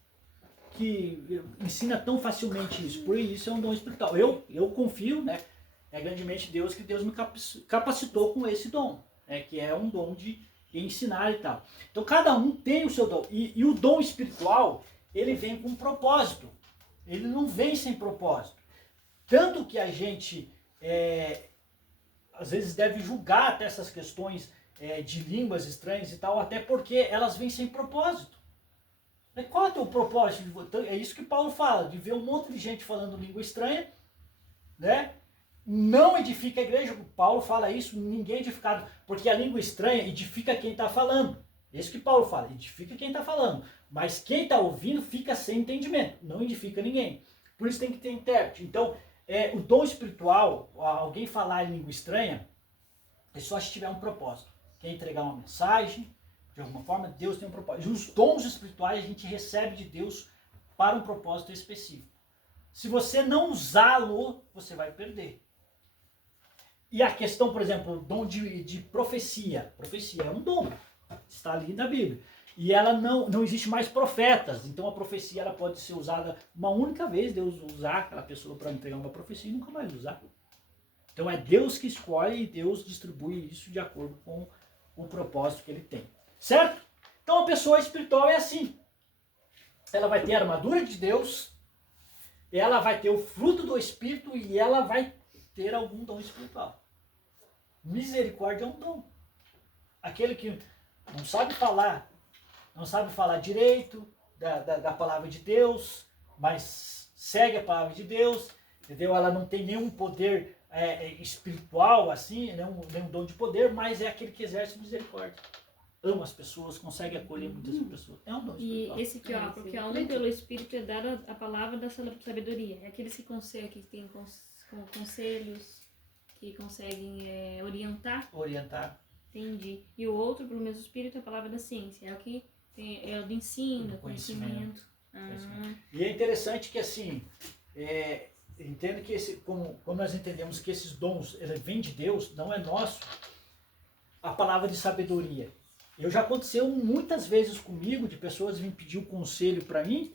ensina tão facilmente isso? Por isso é um dom espiritual. Eu confio, né? É grandemente Deus que Deus me capacitou com esse dom, né? Que é um dom de ensinar e tal. Então cada um tem o seu dom. E o dom espiritual, ele vem com um propósito. Ele não vem sem propósito. Tanto que a gente, às vezes, deve julgar até essas questões de línguas estranhas e tal, até porque elas vêm sem propósito. Qual é o teu propósito? É isso que Paulo fala, de ver um monte de gente falando língua estranha, né? Não edifica a igreja. Paulo fala isso, ninguém é edificado, porque a língua estranha edifica quem está falando. É isso que Paulo fala, edifica quem está falando. Mas quem está ouvindo fica sem entendimento, não edifica ninguém. Por isso tem que ter intérprete. Então, o dom espiritual, alguém falar em língua estranha, é só se tiver um propósito. Quer entregar uma mensagem, de alguma forma, Deus tem um propósito. E os dons espirituais a gente recebe de Deus para um propósito específico. Se você não usá-lo, você vai perder. E a questão, por exemplo, o dom de profecia. Profecia é um dom, está ali na Bíblia. E ela não existe mais profetas. Então a profecia ela pode ser usada uma única vez, Deus usar aquela pessoa para entregar uma profecia e nunca mais usar. Então é Deus que escolhe e Deus distribui isso de acordo com o propósito que ele tem. Certo? Então a pessoa espiritual é assim. Ela vai ter a armadura de Deus, ela vai ter o fruto do Espírito e ela vai ter algum dom espiritual. Misericórdia é um dom. Aquele que não sabe falar direito da palavra de Deus, mas segue a palavra de Deus, entendeu? Ela não tem nenhum poder espiritual, assim, nenhum dom de poder, mas é aquele que exerce misericórdia. Ama as pessoas, consegue acolher muitas pessoas. É um dom espiritual. E esse aqui, ó, porque a um pelo Espírito é dada a palavra da sabedoria. É aqueles que têm conselhos, que conseguem orientar. Entendi. E o outro, pelo mesmo Espírito, é a palavra da ciência. É o que é o do ensino, conhecimento. E é interessante que, assim, entendo que como nós entendemos que esses dons ele vêm de Deus, não é nosso, a palavra de sabedoria. Já aconteceu muitas vezes comigo, de pessoas virem pedir um conselho para mim,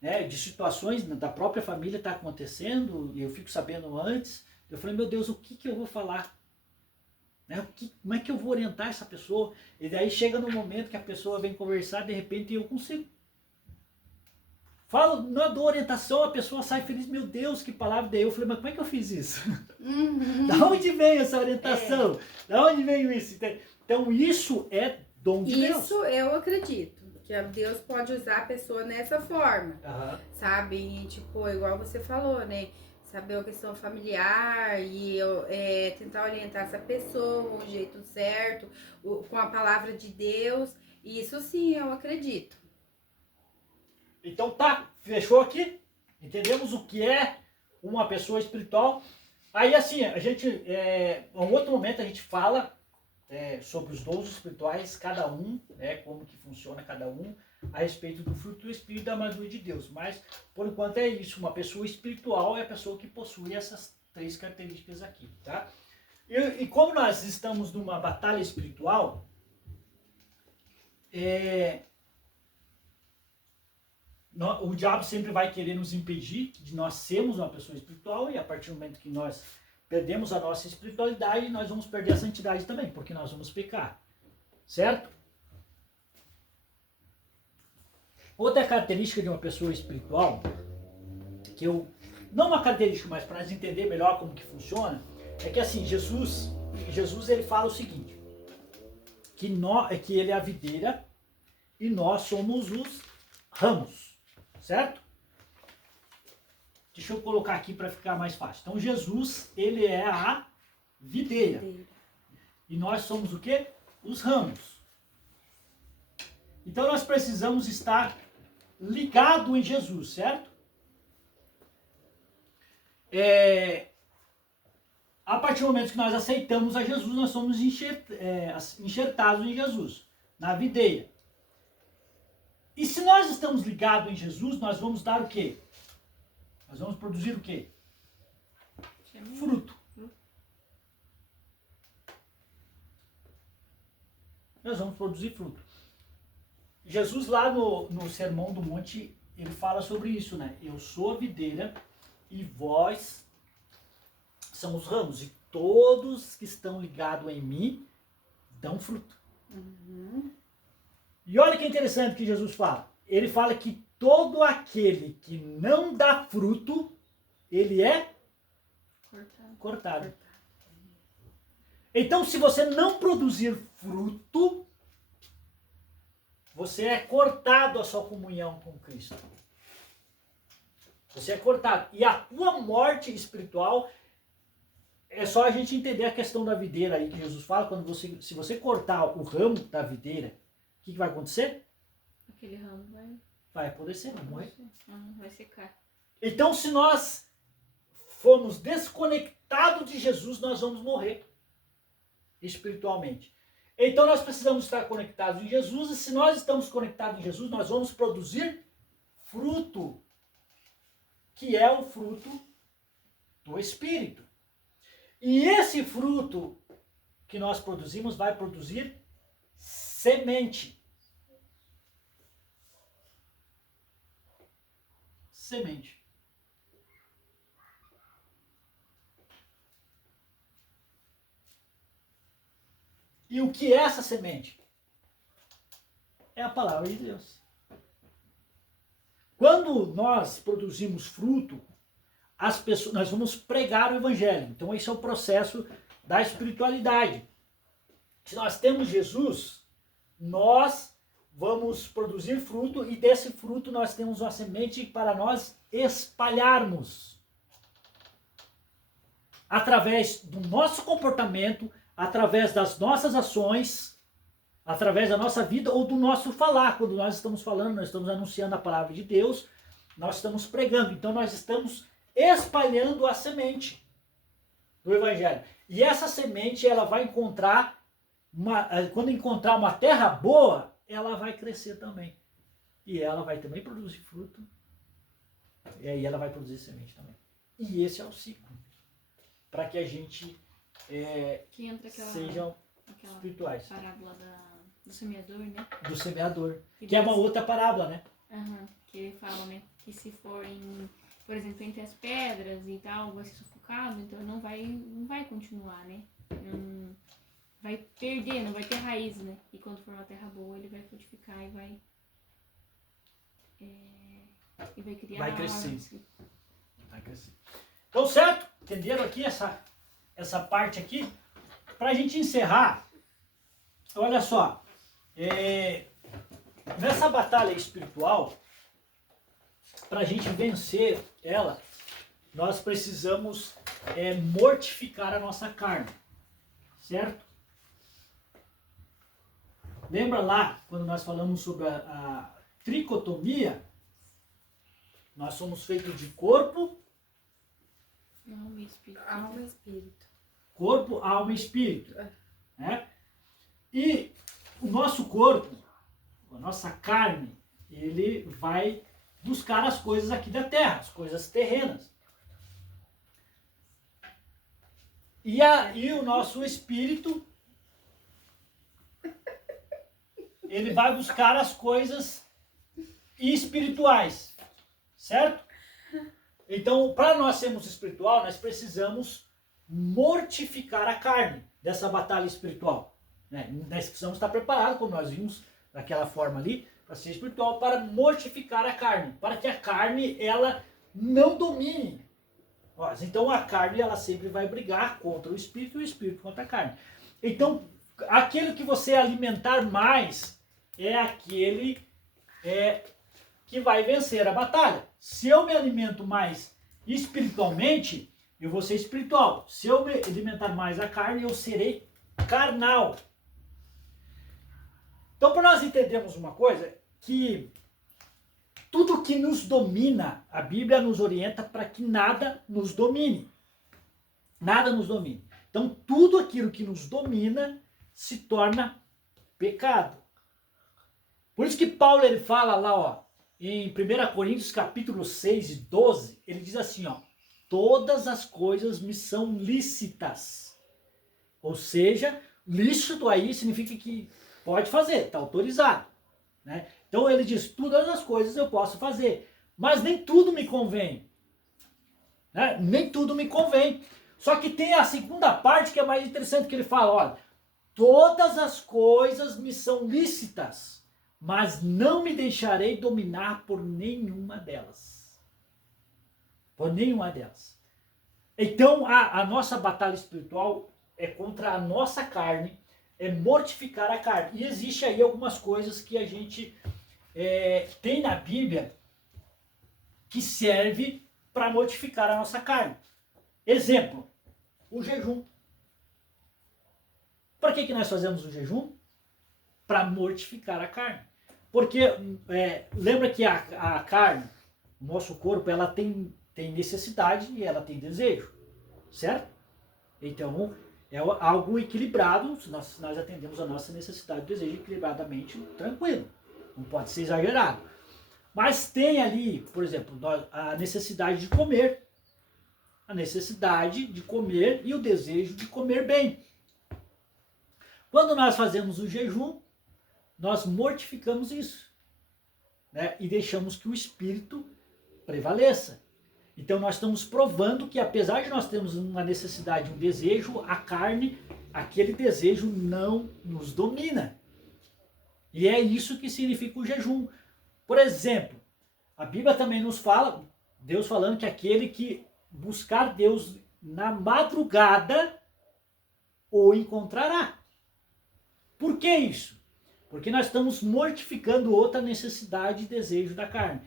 né, de situações da própria família está acontecendo, e eu fico sabendo antes. Eu falei, meu Deus, o que eu vou falar? Né, como é que eu vou orientar essa pessoa? E daí chega no momento que a pessoa vem conversar, de repente eu consigo. Falo, não dou orientação, a pessoa sai feliz, meu Deus, que palavra. Daí eu falei, mas como é que eu fiz isso? Da onde veio essa orientação? Da onde veio isso? Então isso é dom de Deus. Isso eu acredito, que Deus pode usar a pessoa nessa forma, sabe? E, tipo, igual você falou, né? Saber a questão familiar e tentar orientar essa pessoa, o jeito certo, com a palavra de Deus. Isso sim, eu acredito. Então tá, fechou aqui? Entendemos o que é uma pessoa espiritual. Aí assim, a gente, em um outro momento a gente fala sobre os dons espirituais, cada um, como que funciona cada um, a respeito do fruto do Espírito e da armadura de Deus. Mas, por enquanto é isso, uma pessoa espiritual é a pessoa que possui essas 3 características aqui, tá? E como nós estamos numa batalha espiritual, O diabo sempre vai querer nos impedir de nós sermos uma pessoa espiritual, e a partir do momento que nós perdemos a nossa espiritualidade, nós vamos perder a santidade também, porque nós vamos pecar. Certo? Outra característica de uma pessoa espiritual, que eu, não uma característica, mas para nós entender melhor como que funciona, é que assim, Jesus ele fala o seguinte, que ele é a videira e nós somos os ramos, certo? Deixa eu colocar aqui para ficar mais fácil. Então Jesus, ele é a videira. E nós somos o quê? Os ramos. Então nós precisamos estar ligado em Jesus, certo? A partir do momento que nós aceitamos a Jesus, nós somos enxertados em Jesus, na videira. E se nós estamos ligados em Jesus, nós vamos dar o quê? Nós vamos produzir o quê? Fruto. Nós vamos produzir fruto. Jesus lá no Sermão do Monte, ele fala sobre isso, né? Eu sou a videira e vós são os ramos. E todos que estão ligados em mim dão fruto. E olha que interessante que Jesus fala. Ele fala que todo aquele que não dá fruto, ele é cortado. Então, se você não produzir fruto, você é cortado a sua comunhão com Cristo. Você é cortado. E a tua morte espiritual, é só a gente entender a questão da videira aí que Jesus fala. Se você cortar o ramo da videira, o que vai acontecer? Aquele ramo vai apodrecer, vai morrer. Vai secar. Então, se nós formos desconectados de Jesus, nós vamos morrer espiritualmente. Então, nós precisamos estar conectados em Jesus, e se nós estamos conectados em Jesus, nós vamos produzir fruto, que é o fruto do Espírito. E esse fruto que nós produzimos vai produzir semente. Semente. E o que é essa semente? É a palavra de Deus. Quando nós produzimos fruto, nós vamos pregar o Evangelho. Então esse é o processo da espiritualidade. Se nós temos Jesus, nós vamos produzir fruto, e desse fruto nós temos uma semente para nós espalharmos. Através do nosso comportamento, através das nossas ações, através da nossa vida ou do nosso falar. Quando nós estamos falando, nós estamos anunciando a palavra de Deus, nós estamos pregando. Então nós estamos espalhando a semente do Evangelho. E essa semente, ela vai encontrar, quando encontrar uma terra boa, ela vai crescer também. E ela vai também produzir fruto. E aí ela vai produzir semente também. E esse é o ciclo. Para que a gente que entra sejam espirituais. Parábola do semeador, né? Do semeador. Que é uma outra parábola, né? Que ele fala, né? Que se for por exemplo, entre as pedras e tal, vai ser sufocado, então não vai continuar, né? Não vai perder, não vai ter raiz, né? E quando for uma terra boa, ele vai frutificar e vai criar. Vai crescer. Vai crescer. Então, certo? Entenderam aqui essa parte aqui? Para a gente encerrar, olha só, nessa batalha espiritual, para a gente vencer ela, nós precisamos mortificar a nossa carne, certo? Lembra lá, quando nós falamos sobre a tricotomia, nós somos feitos de corpo, alma e espírito. Alma e espírito. Corpo, alma e espírito. Né? E o nosso corpo, a nossa carne, ele vai buscar as coisas aqui da terra, as coisas terrenas. E o nosso espírito, ele vai buscar as coisas e espirituais, certo? Então, para nós sermos espiritual, nós precisamos mortificar a carne dessa batalha espiritual, né? Nós precisamos estar preparados, como nós vimos daquela forma ali, para ser espiritual, para mortificar a carne, para que a carne ela não domine nós. Então a carne ela sempre vai brigar contra o espírito e o espírito contra a carne. Então aquele que você alimentar mais é aquele que vai vencer a batalha. Se eu me alimento mais espiritualmente, eu vou ser espiritual. Se eu me alimentar mais a carne, eu serei carnal. Então, para nós entendermos uma coisa, que tudo que nos domina, a Bíblia nos orienta para que nada nos domine. Nada nos domine. Então, tudo aquilo que nos domina se torna pecado. Por isso que Paulo ele fala lá, ó, em 1 Coríntios capítulo 6 e 12, ele diz assim, ó, todas as coisas me são lícitas. Ou seja, lícito aí significa que pode fazer, está autorizado, né? Então ele diz, todas as coisas eu posso fazer, mas nem tudo me convém, né? Nem tudo me convém. Só que tem a segunda parte que é mais interessante, que ele fala, olha, todas as coisas me são lícitas, mas não me deixarei dominar por nenhuma delas. Por nenhuma delas. Então a nossa batalha espiritual é contra a nossa carne, é mortificar a carne. E existe aí algumas coisas que a gente tem na Bíblia que serve para mortificar a nossa carne. Exemplo, o jejum. Para que nós fazemos o jejum? Para mortificar a carne. Porque lembra que a carne, o nosso corpo, ela tem necessidade e ela tem desejo, certo? Então, é algo equilibrado, nós atendemos a nossa necessidade e desejo equilibradamente, tranquilo, não pode ser exagerado. Mas tem ali, por exemplo, a necessidade de comer, e o desejo de comer bem. Quando nós fazemos o jejum, nós mortificamos isso, né? E deixamos que o espírito prevaleça. Então nós estamos provando que apesar de nós termos uma necessidade, um desejo, a carne, aquele desejo não nos domina. E é isso que significa o jejum. Por exemplo, a Bíblia também nos fala, Deus falando que aquele que buscar Deus na madrugada o encontrará. Por que isso? Porque nós estamos mortificando outra necessidade e desejo da carne.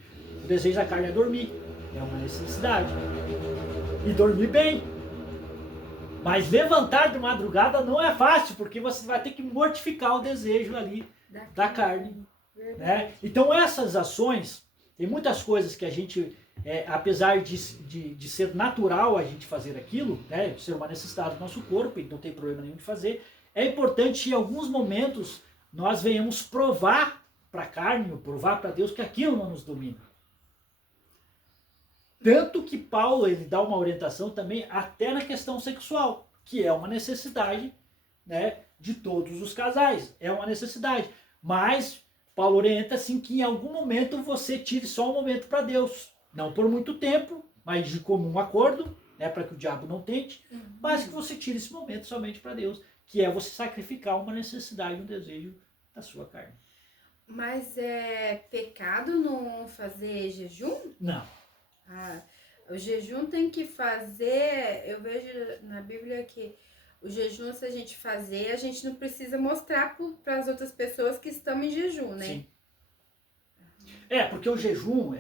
O desejo da carne é dormir. É uma necessidade. E dormir bem. Mas levantar de madrugada não é fácil, porque você vai ter que mortificar o desejo ali da carne. Né? Então essas ações, tem muitas coisas que a gente, apesar de ser natural a gente fazer aquilo, né, ser uma necessidade do nosso corpo, e não tem problema nenhum de fazer, é importante em alguns momentos nós venhamos provar para a carne, ou provar para Deus que aquilo não nos domina. Tanto que Paulo ele dá uma orientação também até na questão sexual, que é uma necessidade, né, de todos os casais. É uma necessidade. Mas Paulo orienta assim que em algum momento você tire só um momento para Deus. Não por muito tempo, mas de comum acordo, né, para que o diabo não tente, mas que você tire esse momento somente para Deus, que é você sacrificar uma necessidade, um desejo da sua carne. Mas é pecado não fazer jejum? Não. O jejum tem que fazer, eu vejo na Bíblia que o jejum, se a gente fazer, a gente não precisa mostrar para as outras pessoas que estamos em jejum, né? Sim. Porque o jejum,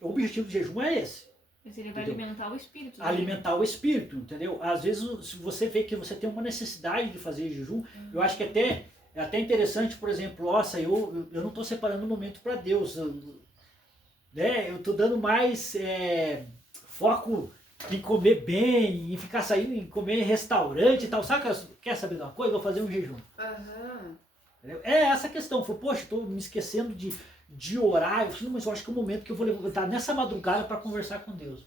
o objetivo do jejum é esse. Mas ele vai alimentar o espírito. Alimentar o espírito, entendeu? Às vezes, se você vê que você tem uma necessidade de fazer jejum, eu acho que é até interessante, por exemplo, nossa, eu não estou separando um momento para Deus, eu estou dando mais foco em comer bem, em ficar saindo, em comer em restaurante e tal. Sabe, quer saber de uma coisa? Vou fazer um jejum. É essa questão. Poxa, estou me esquecendo de orar. Eu falei, mas eu acho que é o momento que eu vou levantar nessa madrugada para conversar com Deus.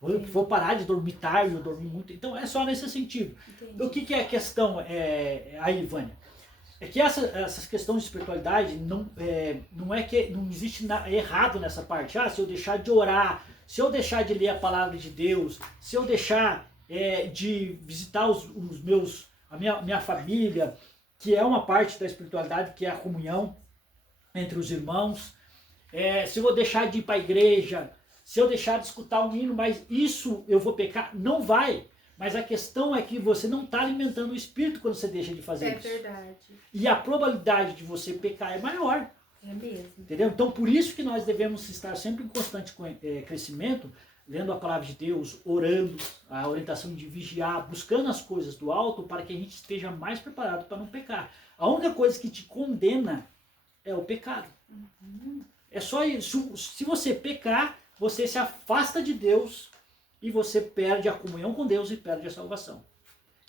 Vou parar de dormir tarde, eu dormi muito. Então é só nesse sentido. Entendi. O que é a questão aí, Vânia? É que essas questões de espiritualidade não é que não existe errado nessa parte. Ah, se eu deixar de orar, se eu deixar de ler a palavra de Deus, se eu deixar de visitar a minha família, que é uma parte da espiritualidade, que é a comunhão entre os irmãos, se eu vou deixar de ir para a igreja, se eu deixar de escutar um hino, mas isso eu vou pecar? Não vai. Mas a questão é que você não está alimentando o espírito quando você deixa de fazer isso. É verdade. E a probabilidade de você pecar é maior. É mesmo. Entendeu? Então, por isso que nós devemos estar sempre em constante crescimento, lendo a palavra de Deus, orando, a orientação de vigiar, buscando as coisas do alto para que a gente esteja mais preparado para não pecar. A única coisa que te condena é o pecado. É só isso. Se você pecar, você se afasta de Deus e você perde a comunhão com Deus e perde a salvação.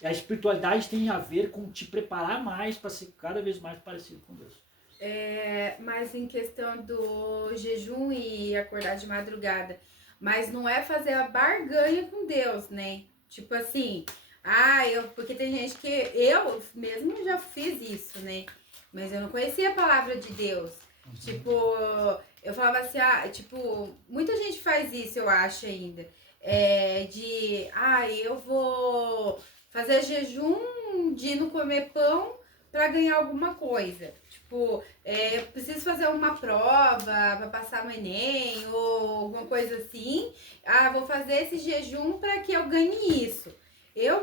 E a espiritualidade tem a ver com te preparar mais para ser cada vez mais parecido com Deus. Mas em questão do jejum e acordar de madrugada, mas não é fazer a barganha com Deus, né? Tipo assim, porque tem gente que eu mesmo já fiz isso, né? Mas eu não conhecia a palavra de Deus. Tipo, eu falava assim, muita gente faz isso, eu acho ainda. Eu vou fazer jejum de não comer pão para ganhar alguma coisa. Tipo, eu preciso fazer uma prova para passar no Enem ou alguma coisa assim. Vou fazer esse jejum para que eu ganhe isso.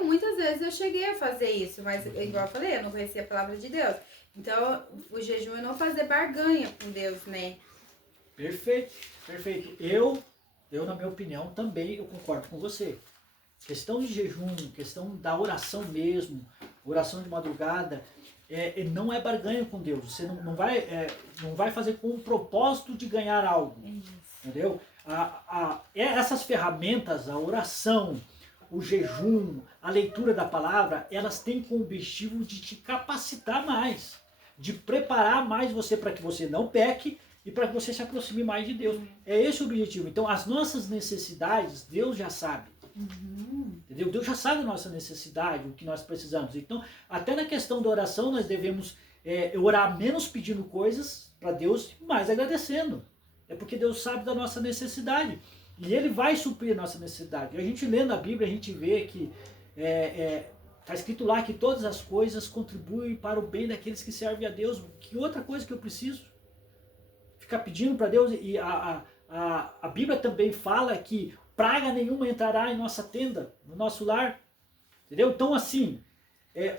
Muitas vezes eu cheguei a fazer isso, mas igual eu falei, eu não conhecia a palavra de Deus. Então, o jejum é não fazer barganha com Deus, né? Perfeito, perfeito. Eu, na minha opinião, também eu concordo com você. Questão de jejum, questão da oração mesmo, oração de madrugada, não é barganha com Deus. Você não vai fazer com o propósito de ganhar algo. Entendeu? Essas ferramentas, a oração, o jejum, a leitura da palavra, elas têm como objetivo de te capacitar mais, de preparar mais você para que você não peque e para que você se aproxime mais de Deus. É esse o objetivo. Então, as nossas necessidades, Deus já sabe. Entendeu? Deus já sabe a nossa necessidade, o que nós precisamos. Então, até na questão da oração, nós devemos orar menos pedindo coisas para Deus, mais agradecendo. É porque Deus sabe da nossa necessidade. E Ele vai suprir a nossa necessidade. E a gente lendo a Bíblia, a gente vê que está escrito lá que todas as coisas contribuem para o bem daqueles que servem a Deus. Que outra coisa que eu preciso? Ficar pedindo para Deus. E a Bíblia também fala que praga nenhuma entrará em nossa tenda, no nosso lar. Entendeu? Então, assim,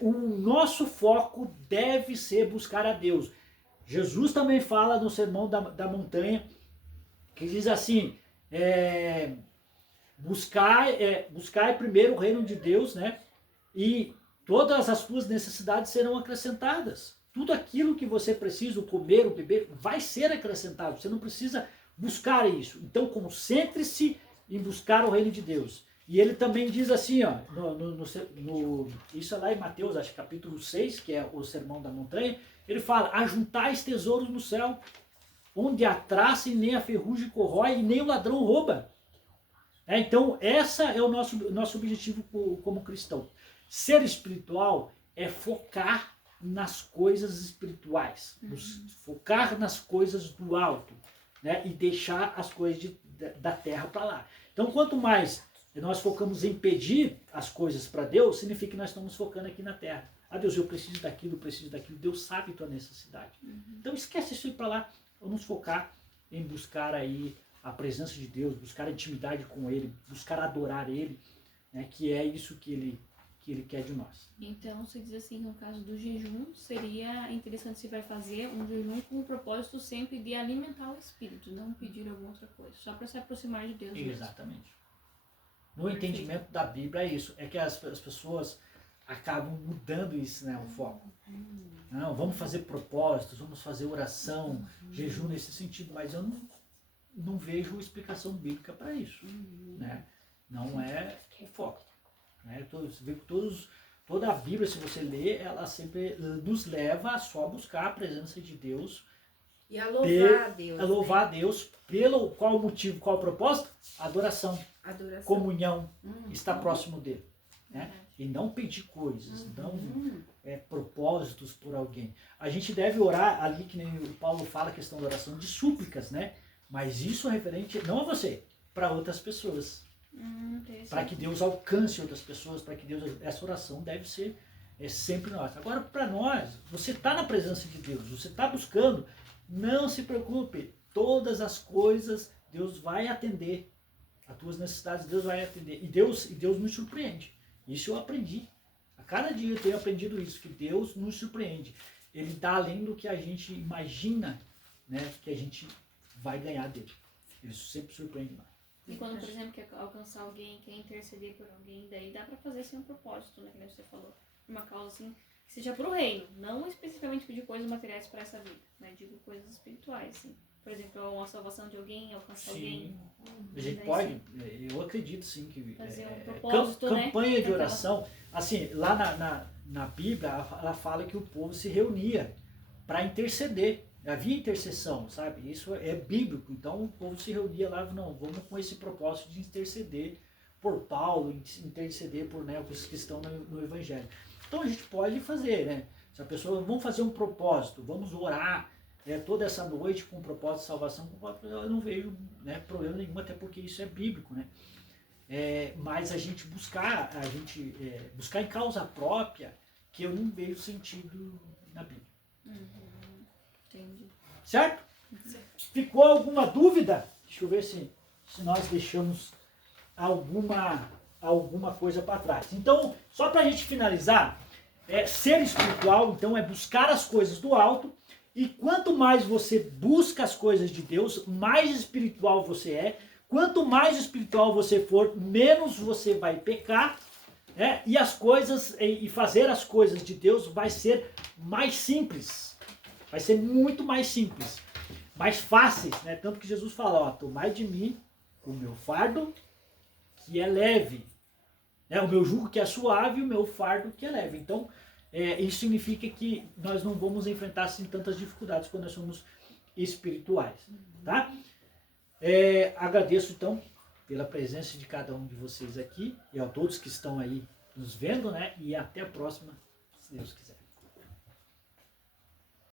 o nosso foco deve ser buscar a Deus. Jesus também fala no Sermão da Montanha, que diz assim, buscai primeiro o reino de Deus, né? E todas as suas necessidades serão acrescentadas. Tudo aquilo que você precisa, o comer, o beber, vai ser acrescentado. Você não precisa buscar isso. Então, concentre-se em buscar o reino de Deus. E ele também diz assim, ó, isso é lá em Mateus, acho capítulo 6, que é o Sermão da Montanha, ele fala, ajuntais tesouros no céu, onde a traça e nem a ferrugem corrói e nem o ladrão rouba. Então, esse é o nosso objetivo como cristão. Ser espiritual é focar nas coisas espirituais, focar nas coisas do alto, né? E deixar as coisas da terra para lá. Então, quanto mais nós focamos em pedir as coisas para Deus, significa que nós estamos focando aqui na terra. Deus, eu preciso daquilo, Deus sabe a tua necessidade. Então, esquece isso aí para lá. Vamos focar em buscar aí a presença de Deus, buscar a intimidade com Ele, buscar adorar Ele, né? Que é isso que Ele quer de nós. Então, você diz assim, no caso do jejum, seria interessante se vai fazer um jejum com o propósito sempre de alimentar o espírito, não pedir alguma outra coisa, só para se aproximar de Deus. Exatamente. No entendimento da Bíblia é isso, é que as pessoas acabam mudando isso, né, o foco. Não, vamos fazer propósitos, vamos fazer oração, jejum nesse sentido, mas eu não vejo explicação bíblica para isso, né? Não é o foco. Né? Toda a Bíblia, se você ler, ela sempre nos leva a só buscar a presença de Deus. E a louvar a Deus. A louvar a Deus. Pelo qual motivo, qual propósito? Adoração. Adoração. Comunhão. Estar próximo dele. né? E não pedir coisas, não propósitos por alguém. A gente deve orar ali, que nem o Paulo fala, a questão da oração de súplicas, né? Mas isso é referente não a você, para outras pessoas. Para que Deus alcance outras pessoas, para que Deus... Essa oração deve ser sempre nossa. Agora, para nós, você está na presença de Deus, você está buscando, não se preocupe. Todas as coisas, Deus vai atender. As tuas necessidades, Deus vai atender. E Deus nos surpreende. Isso eu aprendi. A cada dia eu tenho aprendido isso, que Deus nos surpreende. Ele dá além do que a gente imagina, né, que a gente vai ganhar dele. Ele sempre surpreende mais. E quando, por exemplo, quer alcançar alguém, quer interceder por alguém, daí dá pra fazer sem um propósito, né, que nem você falou. Uma causa assim, que seja pro reino, não especificamente pedir coisas materiais para essa vida, mas digo coisas espirituais, assim. Por exemplo, uma salvação de alguém, alcançar alguém. A gente pode, eu acredito sim que fazer um propósito, né? Campanha de oração, assim, lá na Bíblia, ela fala que o povo se reunia para interceder. Havia intercessão, sabe? Isso é bíblico. Então o povo se reunia lá, não, vamos com esse propósito de interceder por Paulo, interceder por, né, os que estão no Evangelho. Então a gente pode fazer, né? Se a pessoa, vamos fazer um propósito, vamos orar toda essa noite com o propósito de salvação, eu não vejo, né, problema nenhum, até porque isso é bíblico, né? Mas a gente buscar em causa própria, que eu não vejo sentido na Bíblia. Entendi. Certo? Ficou alguma dúvida? Deixa eu ver se nós deixamos alguma coisa para trás. Então, só para a gente finalizar, ser espiritual, então, é buscar as coisas do alto, e quanto mais você busca as coisas de Deus, mais espiritual você é. Quanto mais espiritual você for, menos você vai pecar, e as coisas, e fazer as coisas de Deus vai ser mais simples. Vai ser muito mais simples, mais fáceis, né? Tanto que Jesus fala, ó, tomai de mim o meu fardo, que é leve, né? O meu jugo que é suave e o meu fardo que é leve. Então, isso significa que nós não vamos enfrentar assim tantas dificuldades quando nós somos espirituais, tá? Agradeço então pela presença de cada um de vocês aqui e a todos que estão aí nos vendo, né? E até a próxima, se Deus quiser.